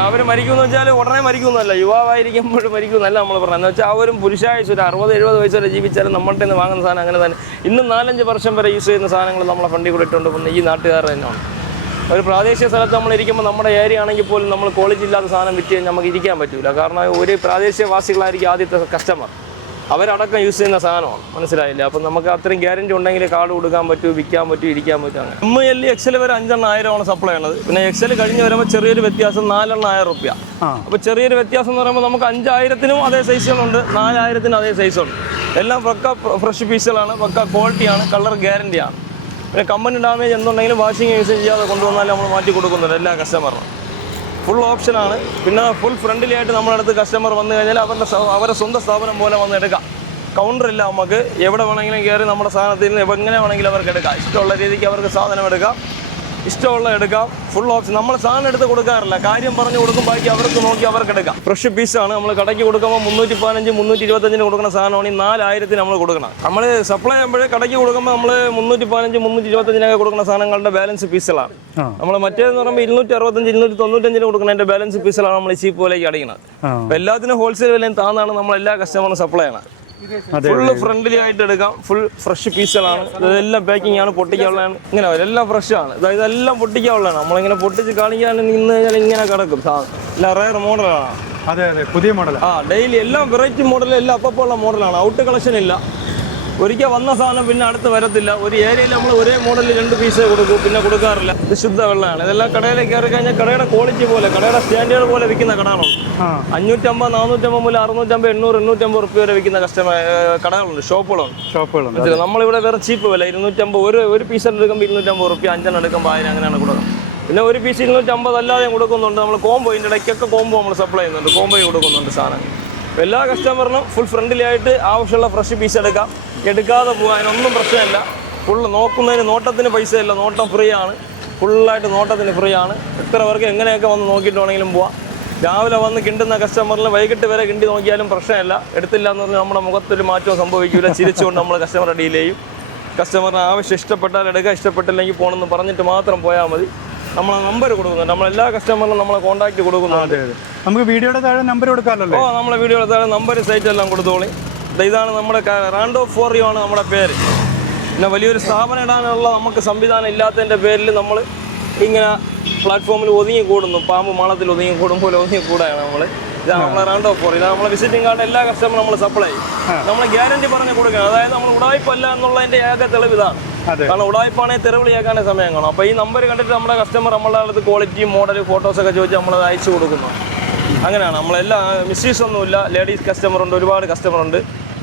അവർ മരിക്കുമെന്ന് വെച്ചാൽ ഉടനെ മരിക്കുമെന്നല്ല യുവാവായിരിക്കുമ്പോൾ മരിക്കുമെന്നല്ല നമ്മൾ പറഞ്ഞത്. എന്ന് വെച്ചാൽ അവരും പുരുഷായുസ് ഒരു അറുപത് എഴുപത് വയസ്സ് വരെ ജീവിച്ചാലും നമ്മളുടെ നിന്ന് വാങ്ങുന്ന സാധനം അങ്ങനെ തന്നെ. ഇന്നും നാലഞ്ച് വർഷം വരെ യൂസ് ചെയ്യുന്ന സാധനങ്ങൾ നമ്മളെ ഫണ്ടിൽ കൂടെ ഇട്ടുകൊണ്ട് പോകുന്ന ഈ നാട്ടുകാർ തന്നെയാണ്. ഒരു പ്രാദേശിക സ്ഥലത്ത് നമ്മൾ ഇരിക്കുമ്പോൾ നമ്മുടെ ഏരിയ ആണെങ്കിൽ പോലും നമ്മൾ ക്വാളിറ്റി ഇല്ലാത്ത സാധനം വിറ്റ് കഴിഞ്ഞാൽ നമുക്ക് ഇരിക്കാൻ പറ്റില്ല കാരണം ഒരു പ്രാദേശികവാസികളായിരിക്കും ആദ്യത്തെ കസ്റ്റമർ അവരടക്കം യൂസ് ചെയ്യുന്ന സാധനമാണ്. മനസ്സിലായില്ല? അപ്പം നമുക്ക് അത്രയും ഗ്യാരണ്ടി ഉണ്ടെങ്കിൽ കാർഡ് കൊടുക്കാൻ പറ്റൂ വിൽക്കാൻ പറ്റൂ ഇരിക്കാൻ പറ്റും അങ്ങനെ. എം എൽ എക്സൽ വരെ അഞ്ചെണ്ണം ആയിരമാണ് സപ്ലൈ ഉള്ളത്. പിന്നെ എക്സൽ കഴിഞ്ഞ് വരുമ്പോൾ ചെറിയൊരു വ്യത്യാസം നാലെണ്ണം ആയിരം റുപ്യ. അപ്പോൾ ചെറിയൊരു വ്യത്യാസം എന്ന് പറയുമ്പോൾ നമുക്ക് അഞ്ചായിരത്തിനും അതേ സൈസുകളുണ്ട് നാലായിരത്തിനും അതേ സൈസുണ്ട് എല്ലാം പക്ക ഫ്രഷ് പീസുകളാണ് പക്ക ക്വാളിറ്റിയാണ് കളർ ഗ്യാരണ്ടിയാണ് പിന്നെ കമ്പനി ഡാമേജ് എന്തുണ്ടെങ്കിലും വാഷിംഗ് യൂസ് ചെയ്യാതെ കൊണ്ടുവന്നാൽ നമ്മൾ മാറ്റി കൊടുക്കുന്നുണ്ട് എല്ലാ കസ്റ്റമറിനും ഫുൾ ഓപ്ഷനാണ് പിന്നെ ഫുൾ ഫ്രണ്ട്ലി ആയിട്ട് നമ്മളടുത്ത് കസ്റ്റമർ വന്നു കഴിഞ്ഞാൽ അവരുടെ അവരുടെ സ്വന്തം സ്ഥാപനം പോലെ വന്ന് എടുക്കാം. കൗണ്ടറില്ല നമുക്ക്. എവിടെ വേണമെങ്കിലും കയറി നമ്മുടെ സാധനത്തിൽ നിന്ന് എങ്ങനെ വേണമെങ്കിലും അവർക്ക് എടുക്കാം. ഇഷ്ടമുള്ള രീതിക്ക് അവർക്ക് സാധനം എടുക്കാം. ഇഷ്ടമുള്ള എടുക്കാം. ഫുൾ ഓപ്ഷൻ നമ്മൾ സാധനം എടുത്ത് കൊടുക്കാറില്ല. കാര്യം പറഞ്ഞു കൊടുക്കും ബാക്കി അവർക്ക് നോക്കി അവർക്ക് എടുക്കാം. ഫ്രഷ് പീസാണ് നമ്മൾ കടയ്ക്ക് കൊടുക്കുമ്പോൾ മുന്നൂറ്റി പതിനഞ്ച് മുന്നൂറ്റി ഇരുപത്തഞ്ചിന് കൊടുക്കുന്ന സാധനമാണ് ഈ നാലായിരത്തിന് നമ്മൾ കൊടുക്കണം. നമ്മൾ സപ്ലൈ ചെയ്യുമ്പോഴേ കടയ്ക്ക് കൊടുക്കുമ്പോൾ നമ്മൾ മുന്നൂറ്റി പതിനഞ്ച് മുന്നൂറ്റി ഇരുപത്തഞ്ചിനൊക്കെ കൊടുക്കുന്ന സാധനങ്ങളുടെ ബാലൻസ് പീസുകളാണ് നമ്മൾ മറ്റേന്ന് പറയുമ്പോൾ ഇരുന്നൂറ്റി അറുപത്തഞ്ച് ഇരുന്നൂറ്റി തൊണ്ണൂറ്റഞ്ചിന് കൊടുക്കുന്നതിന്റെ ബാലൻസ് പീസുകളാണ് നമ്മൾ ഈ ചീപ്പ് വിലയ്ക്ക് അടിക്കുന്നത് അപ്പോൾ എല്ലാത്തിനും ഹോൾസെയിൽ വിലയും താന്നാണ് നമ്മൾ എല്ലാ കസ്റ്റമറും സപ്ലൈ ചെയ്യണം ഫുള്ള് ഫ്രണ്ട്ലി ആയിട്ട് എടുക്കാം. ഫുൾ ഫ്രഷ് പീസുകളാണ് ഇതെല്ലാം പാക്കിംഗ് ആണ് പൊട്ടിക്കാനുള്ളതാണ്. ഇങ്ങനെ വരും. എല്ലാം ഫ്രഷ് ആണ്. അതായത് ഇതെല്ലാം പൊട്ടിക്കാനുള്ളതാണ്. നമ്മളിങ്ങനെ പൊട്ടിച്ച് കാണിക്കാൻ നിന്ന് കഴിഞ്ഞാൽ ഇങ്ങനെ കിടക്കും. സാധനം എല്ലാം റയർ മോഡലാണ് അതെ അതെ പുതിയ മോഡൽ ആ ഡെയിലി എല്ലാം വെറൈറ്റി മോഡൽ എല്ലാം അപ്പപ്പോ ഉള്ള മോഡലാണ് ഔട്ട് കളക്ഷൻ ഇല്ല. ഒരിക്കൽ വന്ന സാധനം പിന്നെ അടുത്ത് വരത്തില്ല. ഒരു ഏരിയയിൽ നമ്മൾ ഒരേ മോഡലിൽ രണ്ട് പീസ് കൊടുക്കും പിന്നെ കൊടുക്കാറില്ല. ഇത് ശുദ്ധ വെള്ളമാണ്. ഇതെല്ലാം കടയിലേക്ക് കയറി കഴിഞ്ഞാൽ കടയുടെ ക്വാളിറ്റി പോലെ കടയുടെ സ്റ്റാൻഡേർഡ് പോലെ വിൽക്കുന്ന കടകളാണ്. അഞ്ഞൂറ്റമ്പത് നാനൂറ്റമ്പത് മുതൽ അറുന്നൂറ്റമ്പത് എണ്ണൂറ് എണ്ണൂറ്റമ്പത് റുപ്യ വരെ വിൽക്കുന്ന കസ്റ്റമർ കടകളുണ്ട്. ഷോപ്പുകളുണ്ട്. ഷോപ്പുകളുണ്ട്? നമ്മളിവിടെ വേറെ ചീപ്പ് വില. ഇരുന്നൂറ്റമ്പത് ഒരു ഒരു പീസ് എടുക്കുമ്പോൾ ഇരുന്നൂറ്റമ്പത് റുപ്യ അഞ്ചെണ്ണം എടുക്കുമ്പോൾ ആയിരം അങ്ങനെയാണ് കൊടുക്കുന്നത് പിന്നെ ഒരു പീസ് ഇരുന്നൂറ്റമ്പത് അല്ലാതെ കൊടുക്കുന്നുണ്ട്. നമ്മൾ കോംബോ ഇതിന്റെ ഇടയ്ക്കൊക്കെ കോംബോ നമ്മൾ സപ്ലൈ ചെയ്യുന്നുണ്ട്. കോംബോ കൊടുക്കുന്നുണ്ട് സാധനം. എല്ലാ കസ്റ്റമറിനും ഫുൾ ഫ്രണ്ട്ലി ആയിട്ട് ആവശ്യമുള്ള ഫ്രഷ് പീസ് എടുക്കാം. എടുക്കാതെ പോകാൻ അതിനൊന്നും പ്രശ്നമില്ല. ഫുള്ള് നോക്കുന്നതിന് നോട്ടത്തിന് പൈസ ഇല്ല നോട്ടം ഫ്രീ ആണ്. ഫുള്ളായിട്ട് നോട്ടത്തിന് ഫ്രീ ആണ്. എത്ര പേർക്ക് എങ്ങനെയൊക്കെ വന്ന് നോക്കിയിട്ട് വേണമെങ്കിലും പോവാം. രാവിലെ വന്ന് കിണ്ടുന്ന കസ്റ്റമറിൽ വൈകിട്ട് വരെ കിണ്ടി നോക്കിയാലും പ്രശ്നമില്ല. എടുത്തില്ല എന്ന് പറഞ്ഞാൽ നമ്മുടെ മുഖത്തൊരു മാറ്റവും സംഭവിക്കില്ല ചിരിച്ചുകൊണ്ട് നമ്മൾ കസ്റ്റമറെ ഡീൽ ചെയ്യും. കസ്റ്റമറിന് ആവശ്യം ഇഷ്ടപ്പെട്ടാൽ എടുക്കുക ഇഷ്ടപ്പെട്ടില്ലെങ്കിൽ പോകണമെന്ന് പറഞ്ഞിട്ട് മാത്രം പോയാൽ മതി. നമ്മളെ നമ്പർ കൊടുക്കുന്നുണ്ട്. നമ്മൾ എല്ലാ കസ്റ്റമറിനും നമ്മളെ കോൺടാക്റ്റ് കൊടുക്കുന്നുണ്ട്. നമുക്ക് വീഡിയോയുടെ താഴെ നമ്പർ കൊടുക്കാമല്ലോ ഓ നമ്മുടെ വീഡിയോയുടെ താഴെ നമ്പർ സൈറ്റ് എല്ലാം കൊടുത്തോളി. ഇതാണ് നമ്മുടെ റാൻഡോ ഫോറിയോ ആണ് നമ്മുടെ പേര്. പിന്നെ വലിയൊരു സ്ഥാപനം ഇടാനുള്ള നമുക്ക് സംവിധാനം ഇല്ലാത്തതിന്റെ പേരിൽ നമ്മൾ ഇങ്ങനെ പ്ലാറ്റ്ഫോമിൽ ഒതുങ്ങി കൂടുന്നു. പാമ്പ് മാളത്തിൽ ഒതുങ്ങി കൂടും പോലെ ഒതുങ്ങി കൂടാണ് നമ്മൾ ഇതാണ് നമ്മളെ റാൻഡോ ഫോർ ഇതാണ് നമ്മളെ വിസിറ്റിംഗ് കാർഡ് എല്ലാ കസ്റ്റമറും നമ്മൾ സപ്ലൈ നമ്മൾ ഗ്യാരണ്ടി പറഞ്ഞ് കൊടുക്കണം. അതായത് നമ്മൾ ഉടായ്പല്ല എന്നുള്ളതിന്റെ ഏക തെളിവ് ഇതാണ്. കാരണം ഉടായ്പാണെങ്കിൽ തെരുവിളിയാക്കാനേ സമയം കാണും. അപ്പോൾ ഈ നമ്പർ കണ്ടിട്ട് നമ്മുടെ കസ്റ്റമർ നമ്മളുടെ അടുത്ത് ക്വാളിറ്റി മോഡൽ ഫോട്ടോസൊക്കെ ചോദിച്ച് നമ്മളത് അയച്ചു കൊടുക്കുന്നു. അങ്ങനെയാണ്. നമ്മളെല്ലാം ഒന്നും ഒന്നുമില്ല ലേഡീസ് കസ്റ്റമർ ഉണ്ട് ഒരുപാട് കസ്റ്റമർ ഉണ്ട്.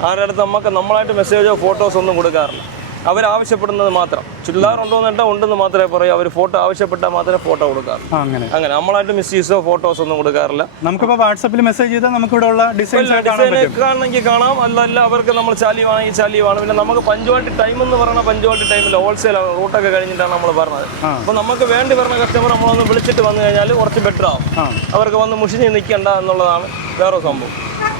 ആരുടെ അടുത്ത് നമുക്ക് നമ്മളായിട്ട് മെസ്സേജോ ഫോട്ടോസോ ഒന്നും കൊടുക്കാറില്ല. അവർ ആവശ്യപ്പെടുന്നത് മാത്രം. ചുല്ലാർ ഉണ്ടോ എന്നിട്ടാൽ ഉണ്ടെന്ന് മാത്രമേ പറയൂ. അവർ ഫോട്ടോ ആവശ്യപ്പെട്ടാൽ മാത്രമേ ഫോട്ടോ കൊടുക്കാറുള്ളൂ. അങ്ങനെ. അങ്ങനെ. നമ്മളായിട്ട് മിസ്യൂസോ ഫോട്ടോസ് ഒന്നും കൊടുക്കാറില്ല. നമുക്കിപ്പോൾ വാട്സപ്പിൽ മെസ്സേജ് ചെയ്താൽ നമുക്ക് ഇവിടെ ഉള്ള ഡിസൈൻ കാണണമെങ്കിൽ കാണാം. അല്ലല്ല അവർക്ക് നമ്മൾ ചാലി വാങ്ങി ചാലി വേണം പിന്നെ നമുക്ക് പഞ്ചുവാലിറ്റി ടൈം എന്ന് പറയുന്ന പഞ്ചുവാലിറ്റി ടൈമിൽ ഹോൾസെയിൽ റൂട്ടൊക്കെ കഴിഞ്ഞിട്ടാണ് നമ്മൾ പറഞ്ഞത്. അപ്പോൾ നമുക്ക് വേണ്ടി വരുന്ന കസ്റ്റമർ നമ്മളൊന്ന് വിളിച്ചിട്ട് വന്നു കഴിഞ്ഞാൽ കുറച്ച് ബെറ്റർ ആവും. അവർക്ക് വന്ന് മുഷിഞ്ഞ് നിൽക്കണ്ട എന്നുള്ളതാണ് വേറെ സംഭവം.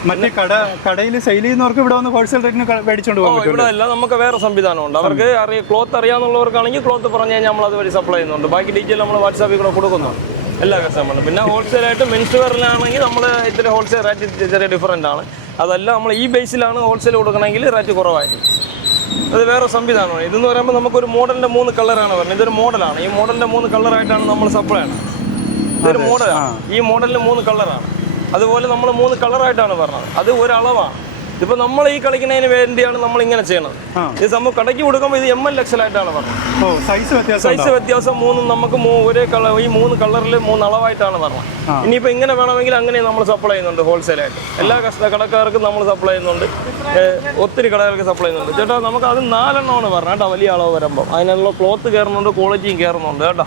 മറ്റേ കട കടയിൽ സെയിൽ ചെയ്യുന്നവർക്ക് ഇവിടെ വന്ന് ഹോൾസെയിൽ റേറ്റിന് മേടിച്ചോണ്ട് പോകാൻ ഇവിടെ അല്ല നമുക്ക് വേറെ സംവിധാനമുണ്ട്. അവർക്ക് അറിയാം ക്ലോത്ത് അറിയാവുന്നവർക്കാണെങ്കിൽ ക്ലോത്ത് പറഞ്ഞു കഴിഞ്ഞാൽ നമ്മൾ അതുവഴി സപ്ലൈ ചെയ്യുന്നുണ്ട്. ബാക്കി ഡീറ്റെയിൽ നമ്മൾ വാട്സാപ്പിൽ കൂടെ കൊടുക്കുന്നുണ്ട്. എല്ലാ കസ്റ്റമറിനും പിന്നെ ഹോൾസെയിൽ ആയിട്ട് മെൻസ് വെയറിലാണെങ്കിൽ നമ്മൾ ഇത്തിരി ഹോൾസെയിൽ റേറ്റ് ചെറിയ ഡിഫറന്റ് ആണ്. അതല്ല നമ്മൾ ഈ ബേസിലാണ് ഹോൾസെയിൽ കൊടുക്കണമെങ്കിൽ റേറ്റ് കുറവായിരിക്കും. അത് വേറെ സംവിധാനമാണ്. ഇതെന്ന് പറയുമ്പോൾ നമുക്കൊരു മോഡലിന്റെ മൂന്ന് കളറാണ് പറയുന്നത് ഇതൊരു മോഡലാണ് ഈ മോഡലിന്റെ മൂന്ന് കളറായിട്ടാണ് നമ്മൾ സപ്ലൈ ആണ് ഇതൊരു മോഡലാണ് ഈ മോഡലിന് മൂന്ന് കളറാണ് അതുപോലെ നമ്മൾ മൂന്ന് കളറായിട്ടാണ് പറഞ്ഞത്. അത് ഒരളവാണ്. ഇപ്പൊ നമ്മൾ ഈ കളിക്കുന്നതിന് വേണ്ടിയാണ് നമ്മൾ ഇങ്ങനെ ചെയ്യണത്. ഈ ഇത് സംഭവം കടയ്ക്ക് കൊടുക്കുമ്പോൾ ഇത് എം എൽ എക്സലായിട്ടാണ് പറഞ്ഞത്. സൈസ് വ്യത്യാസം സൈസ് വ്യത്യാസം മൂന്നും നമുക്ക് ഒരേ കളർ ഈ മൂന്ന് കളറിൽ മൂന്ന് അളവായിട്ടാണ് പറഞ്ഞത്. ഇനിയിപ്പോ ഇങ്ങനെ വേണമെങ്കിൽ അങ്ങനെ നമ്മൾ സപ്ലൈ ചെയ്യുന്നുണ്ട് ഹോൾസെയിലായിട്ട് എല്ലാ കസ്റ്റ കടക്കാർക്കും നമ്മൾ സപ്ലൈ ചെയ്യുന്നുണ്ട്. ഒത്തിരി കടകൾക്ക് സപ്ലൈ ചെയ്യുന്നുണ്ട്. ചേട്ടാ നമുക്ക് അത് നാലെണ്ണമാണ് പറഞ്ഞത് കേട്ടോ വലിയ അളവ് വരുമ്പോൾ അതിനുള്ള ക്ലോത്ത് കയറുന്നുണ്ട് ക്വാളിറ്റിയും കയറുന്നുണ്ട് കേട്ടോ.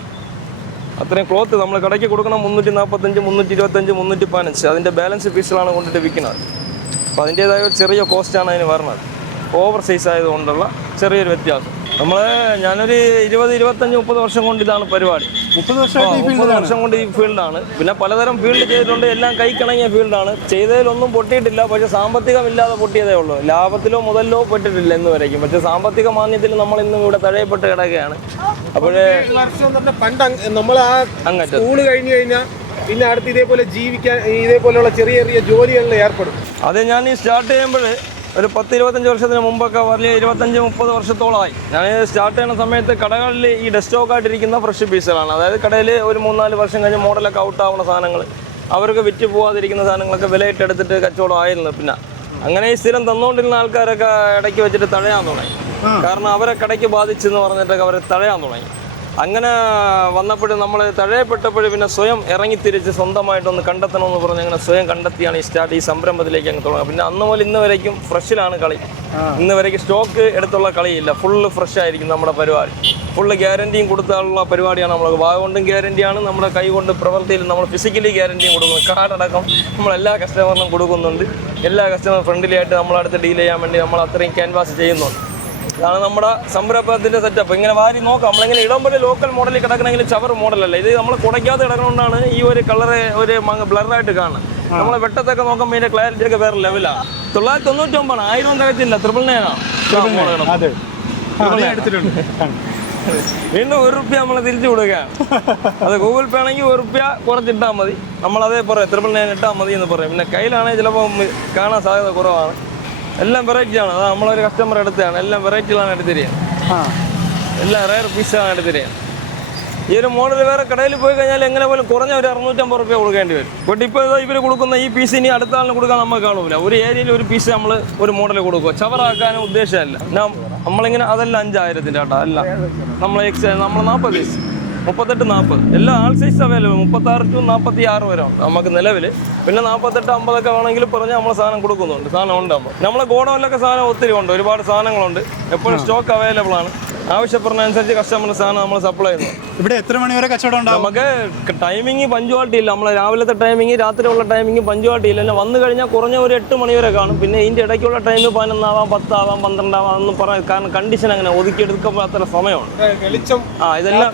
അത്രയും ക്ലോത്ത് നമ്മൾ കടയ്ക്ക് കൊടുക്കണം മുന്നൂറ്റി നാൽപ്പത്തഞ്ച് മുന്നൂറ്റി ഇരുപത്തഞ്ച് മുന്നൂറ്റി പതിനഞ്ച് അതിന്റെ ബാലൻസ് പീസുകളാണ് കൊണ്ടിട്ട് വിൽക്കുന്നത്. അപ്പോൾ അതിന്റേതായ ഒരു ചെറിയ കോസ്റ്റാണ് അതിന് വരുന്നത് ഓവർ സൈസ് ആയതുകൊണ്ടുള്ള ചെറിയൊരു വ്യത്യാസം. നമ്മൾ ഞാനൊരു ഇരുപത് ഇരുപത്തഞ്ച് മുപ്പത് വർഷം കൊണ്ട് ഇതാണ് പരിപാടി. മുപ്പത് വർഷം മുപ്പത് വർഷം കൊണ്ട് ഈ ഫീൽഡാണ്. പിന്നെ പലതരം ഫീൽഡ് ചെയ്തിട്ടുണ്ട്. എല്ലാം കൈക്കിണങ്ങിയ ഫീൽഡാണ്. ചെയ്തതിലൊന്നും പൊട്ടിയിട്ടില്ല. പക്ഷെ സാമ്പത്തികമില്ലാതെ പൊട്ടിയതേ ഉള്ളൂ. ലാഭത്തിലോ മുതലിലോ പെട്ടിട്ടില്ല എന്ന് വരയ്ക്കും പക്ഷെ സാമ്പത്തിക മാന്യത്തിൽ നമ്മൾ ഇന്നും ഇവിടെ തഴയപ്പെട്ട് കിടക്കുകയാണ്. അപ്പോഴേ പണ്ട് നമ്മൾ ആ അങ്ങറ്റം സ്കൂൾ കഴിഞ്ഞു കഴിഞ്ഞാൽ പിന്നെ അടുത്ത് ഇതേപോലെ ജീവിക്കാൻ ഇതേപോലെയുള്ള ചെറിയ ചെറിയ ജോലികളിൽ ഏർപ്പെടും. അത് ഞാൻ ഈ സ്റ്റാർട്ട് ചെയ്യുമ്പോൾ ഒരു പത്ത് ഇരുപത്തഞ്ച് വർഷത്തിന് മുമ്പൊക്കെ വലിയ ഇരുപത്തഞ്ച് മുപ്പത് വർഷത്തോളമായി. ഞാൻ സ്റ്റാർട്ട് ചെയ്യുന്ന സമയത്ത് കടകളിൽ ഈ ഡെസ്റ്റോക്ക് ആയിട്ടിരിക്കുന്ന ഫ്രഷ് പീസുകളാണ് അതായത് കടയിൽ ഒരു മൂന്നാൽ വർഷം കഴിഞ്ഞ് മോഡലൊക്കെ ഔട്ടാവുന്ന സാധനങ്ങൾ അവർക്ക് വിറ്റ് പോകാതിരിക്കുന്ന സാധനങ്ങളൊക്കെ വിലയിട്ടെടുത്തിട്ട് കച്ചവടം ആയിരുന്നു പിന്നെ. അങ്ങനെ ഈ സ്ഥിരം തന്നുകൊണ്ടിരുന്ന ആൾക്കാരൊക്കെ ഇടയ്ക്ക് വെച്ചിട്ട് തഴയാൻ തുടങ്ങി. കാരണം അവരെ കടയ്ക്ക് ബാധിച്ചെന്ന് പറഞ്ഞിട്ടൊക്കെ അവരെ തഴയാൻ തുടങ്ങി. അങ്ങനെ വന്നപ്പോഴും നമ്മൾ തഴയപ്പെട്ടപ്പോഴും പിന്നെ സ്വയം ഇറങ്ങി തിരിച്ച് സ്വന്തമായിട്ടൊന്ന് കണ്ടെത്തണമെന്ന് പറഞ്ഞ് അങ്ങനെ സ്വയം കണ്ടെത്തിയാണ് ഈ സ്റ്റാർട്ട്. ഈ സംരംഭത്തിലേക്ക് അങ്ങ് തുടങ്ങുക. പിന്നെ അന്ന് മുതൽ ഇന്ന് വരയ്ക്കും ഫ്രഷിലാണ് കളി. ഇന്ന് വരയ്ക്കും സ്റ്റോക്ക് എടുത്തുള്ള കളിയില്ല. ഫുള്ള് ഫ്രഷ് ആയിരിക്കും നമ്മുടെ പരിപാടി. ഫുള്ള് ഗ്യാരണ്ടിയും കൊടുത്താലുള്ള പരിപാടിയാണ് നമ്മൾ വാഗകൊണ്ടും ഗ്യാരണ്ടിയാണ് നമ്മുടെ കൈ കൊണ്ട് പ്രവൃത്തിയിൽ നമ്മൾ ഫിസിക്കലി ഗ്യാരണ്ടിയും കൊടുക്കുന്നു. കാർഡടക്കം നമ്മൾ എല്ലാ കസ്റ്റമറിനും കൊടുക്കുന്നുണ്ട്. എല്ലാ കസ്റ്റമർ ഫ്രണ്ട്ലി ആയിട്ട് നമ്മളടുത്ത് ഡീൽ ചെയ്യാൻ വേണ്ടി നമ്മൾ അത്രയും ക്യാൻവാസ് ചെയ്യുന്നുണ്ട്. ഇതാണ് നമ്മുടെ സംരംഭത്തിന്റെ സെറ്റപ്പ് ഇങ്ങനെ വാരി നോക്കാം. നമ്മളിങ്ങനെ പോലെ ലോക്കൽ മോഡലിൽ കിടക്കണമെങ്കിൽ ചവർ മോഡലല്ല ഇത് നമ്മൾ കുടയ്ക്കാതെ കിടക്കണോണ്ടാണ് ഈ ഒരു കളറ് ഒരു ബ്ലറായിട്ട് കാണുന്നത്. നമ്മളെ വെട്ടത്തൊക്കെ നോക്കുമ്പോൾ ഇതിന്റെ ക്ലാരിറ്റി ഒക്കെ വേറെ ലെവലാണ് തൊള്ളായിരത്തി തൊണ്ണൂറ്റി ഒമ്പതാണ് ആയിരം തികച്ചില്ല ത്രിപിൾ നയനാണ് എടുത്തിട്ടുണ്ട്. വീണ്ടും ഒരു റുപ്യ നമ്മൾ തിരിച്ചു കൊടുക്കുകയാണ് അത് ഗൂഗിൾ പേ ആണെങ്കിൽ ഒരു റുപ്യ കുറച്ചിട്ടാൽ മതി. നമ്മൾ അതേ പറയാം ത്രിപിൾ നയൻ ഇട്ടാൽ മതി എന്ന് പറയും. പിന്നെ കയ്യിലാണെങ്കിൽ ചിലപ്പോൾ കാണാൻ സാധ്യത കുറവാണ്. എല്ലാം വെറൈറ്റി ആണ് അത് നമ്മളൊരു കസ്റ്റമർ എടുത്തതാണ്. എല്ലാം വെറൈറ്റികളാണ് എടുത്തിരിക്കുന്നത്. ആ. എല്ലാം റയർ പീസാണ് എടുത്തിരിക്കുന്നത്. ഈ ഒരു മോഡൽ വേറെ കടയിൽ പോയി കഴിഞ്ഞാൽ എങ്ങനെ പോലും കുറഞ്ഞ ഒരു അറുന്നൂറ്റമ്പത് റുപ്യ കൊടുക്കേണ്ടി വരും. ബട്ട് ഇപ്പോൾ ഇവർ കൊടുക്കുന്ന ഈ പീസ് ഇനി അടുത്ത ആളിന് കൊടുക്കാൻ നമുക്ക് കാണില്ല ഒരു ഏരിയയിൽ ഒരു പീസ് നമ്മൾ ഒരു മോഡൽ കൊടുക്കുക ചവറാക്കാനും ഉദ്ദേശമല്ല. നമ്മളിങ്ങനെ അതല്ല അഞ്ചായിരത്തിന്റെ കേട്ടോ അല്ല. നമ്മൾ എക്സ് നമ്മൾ നാൽപ്പത് പീസ് മുപ്പത്തെട്ട് നാൽപ്പത് എല്ലാ ആൾ സൈസ് അവൈലബിൾ മുപ്പത്താറ് ടു നാൽപ്പത്തി ആറ് വരെ ഉണ്ട്. നമുക്ക് നിലവിൽ പിന്നെ നാൽപ്പത്തെട്ട് അമ്പതൊക്കെ വേണമെങ്കിൽ പറഞ്ഞ് നമ്മൾ സാധനം കൊടുക്കുന്നുണ്ട്. സാധനം ഉണ്ട് നമ്മൾ നമ്മളെ ഗോഡൗണിലൊക്കെ സാധനം ഒത്തിരി ഉണ്ട്. ഒരുപാട് സാധനങ്ങളുണ്ട്. എപ്പോഴും സ്റ്റോക്ക് അവൈലബിൾ ആണ്. ആവശ്യപ്പെടുന്ന കസ്റ്റമേഴ്സ് ആണ് സാധനം നമ്മൾ സപ്ലൈ ചെയ്യുന്നു. ഇവിടെ എത്ര മണി വരെ കച്ചവടം ഉണ്ടാവും? നമുക്ക് ടൈമിങ് പഞ്ചുവാട്ടി ഇല്ല. നമ്മളെ രാവിലത്തെ ടൈമിങ് രാത്രിയുള്ള ടൈമിങ് പഞ്ചുവാട്ടി ഇല്ല. പിന്നെ വന്നു കഴിഞ്ഞാൽ കുറഞ്ഞ ഒരു എട്ട് മണി വരെ കാണും. പിന്നെ ഇതിന്റെ ഇടയ്ക്കുള്ള ടൈം പതിനൊന്നാവാം പത്താവാം പന്ത്രണ്ടാവാം എന്ന് പറയാം കാരണം കണ്ടീഷൻ അങ്ങനെ ഒതുക്കിയെടുക്കുമ്പോൾ അത്ര സമയമാണ്. ആ ഇതെല്ലാം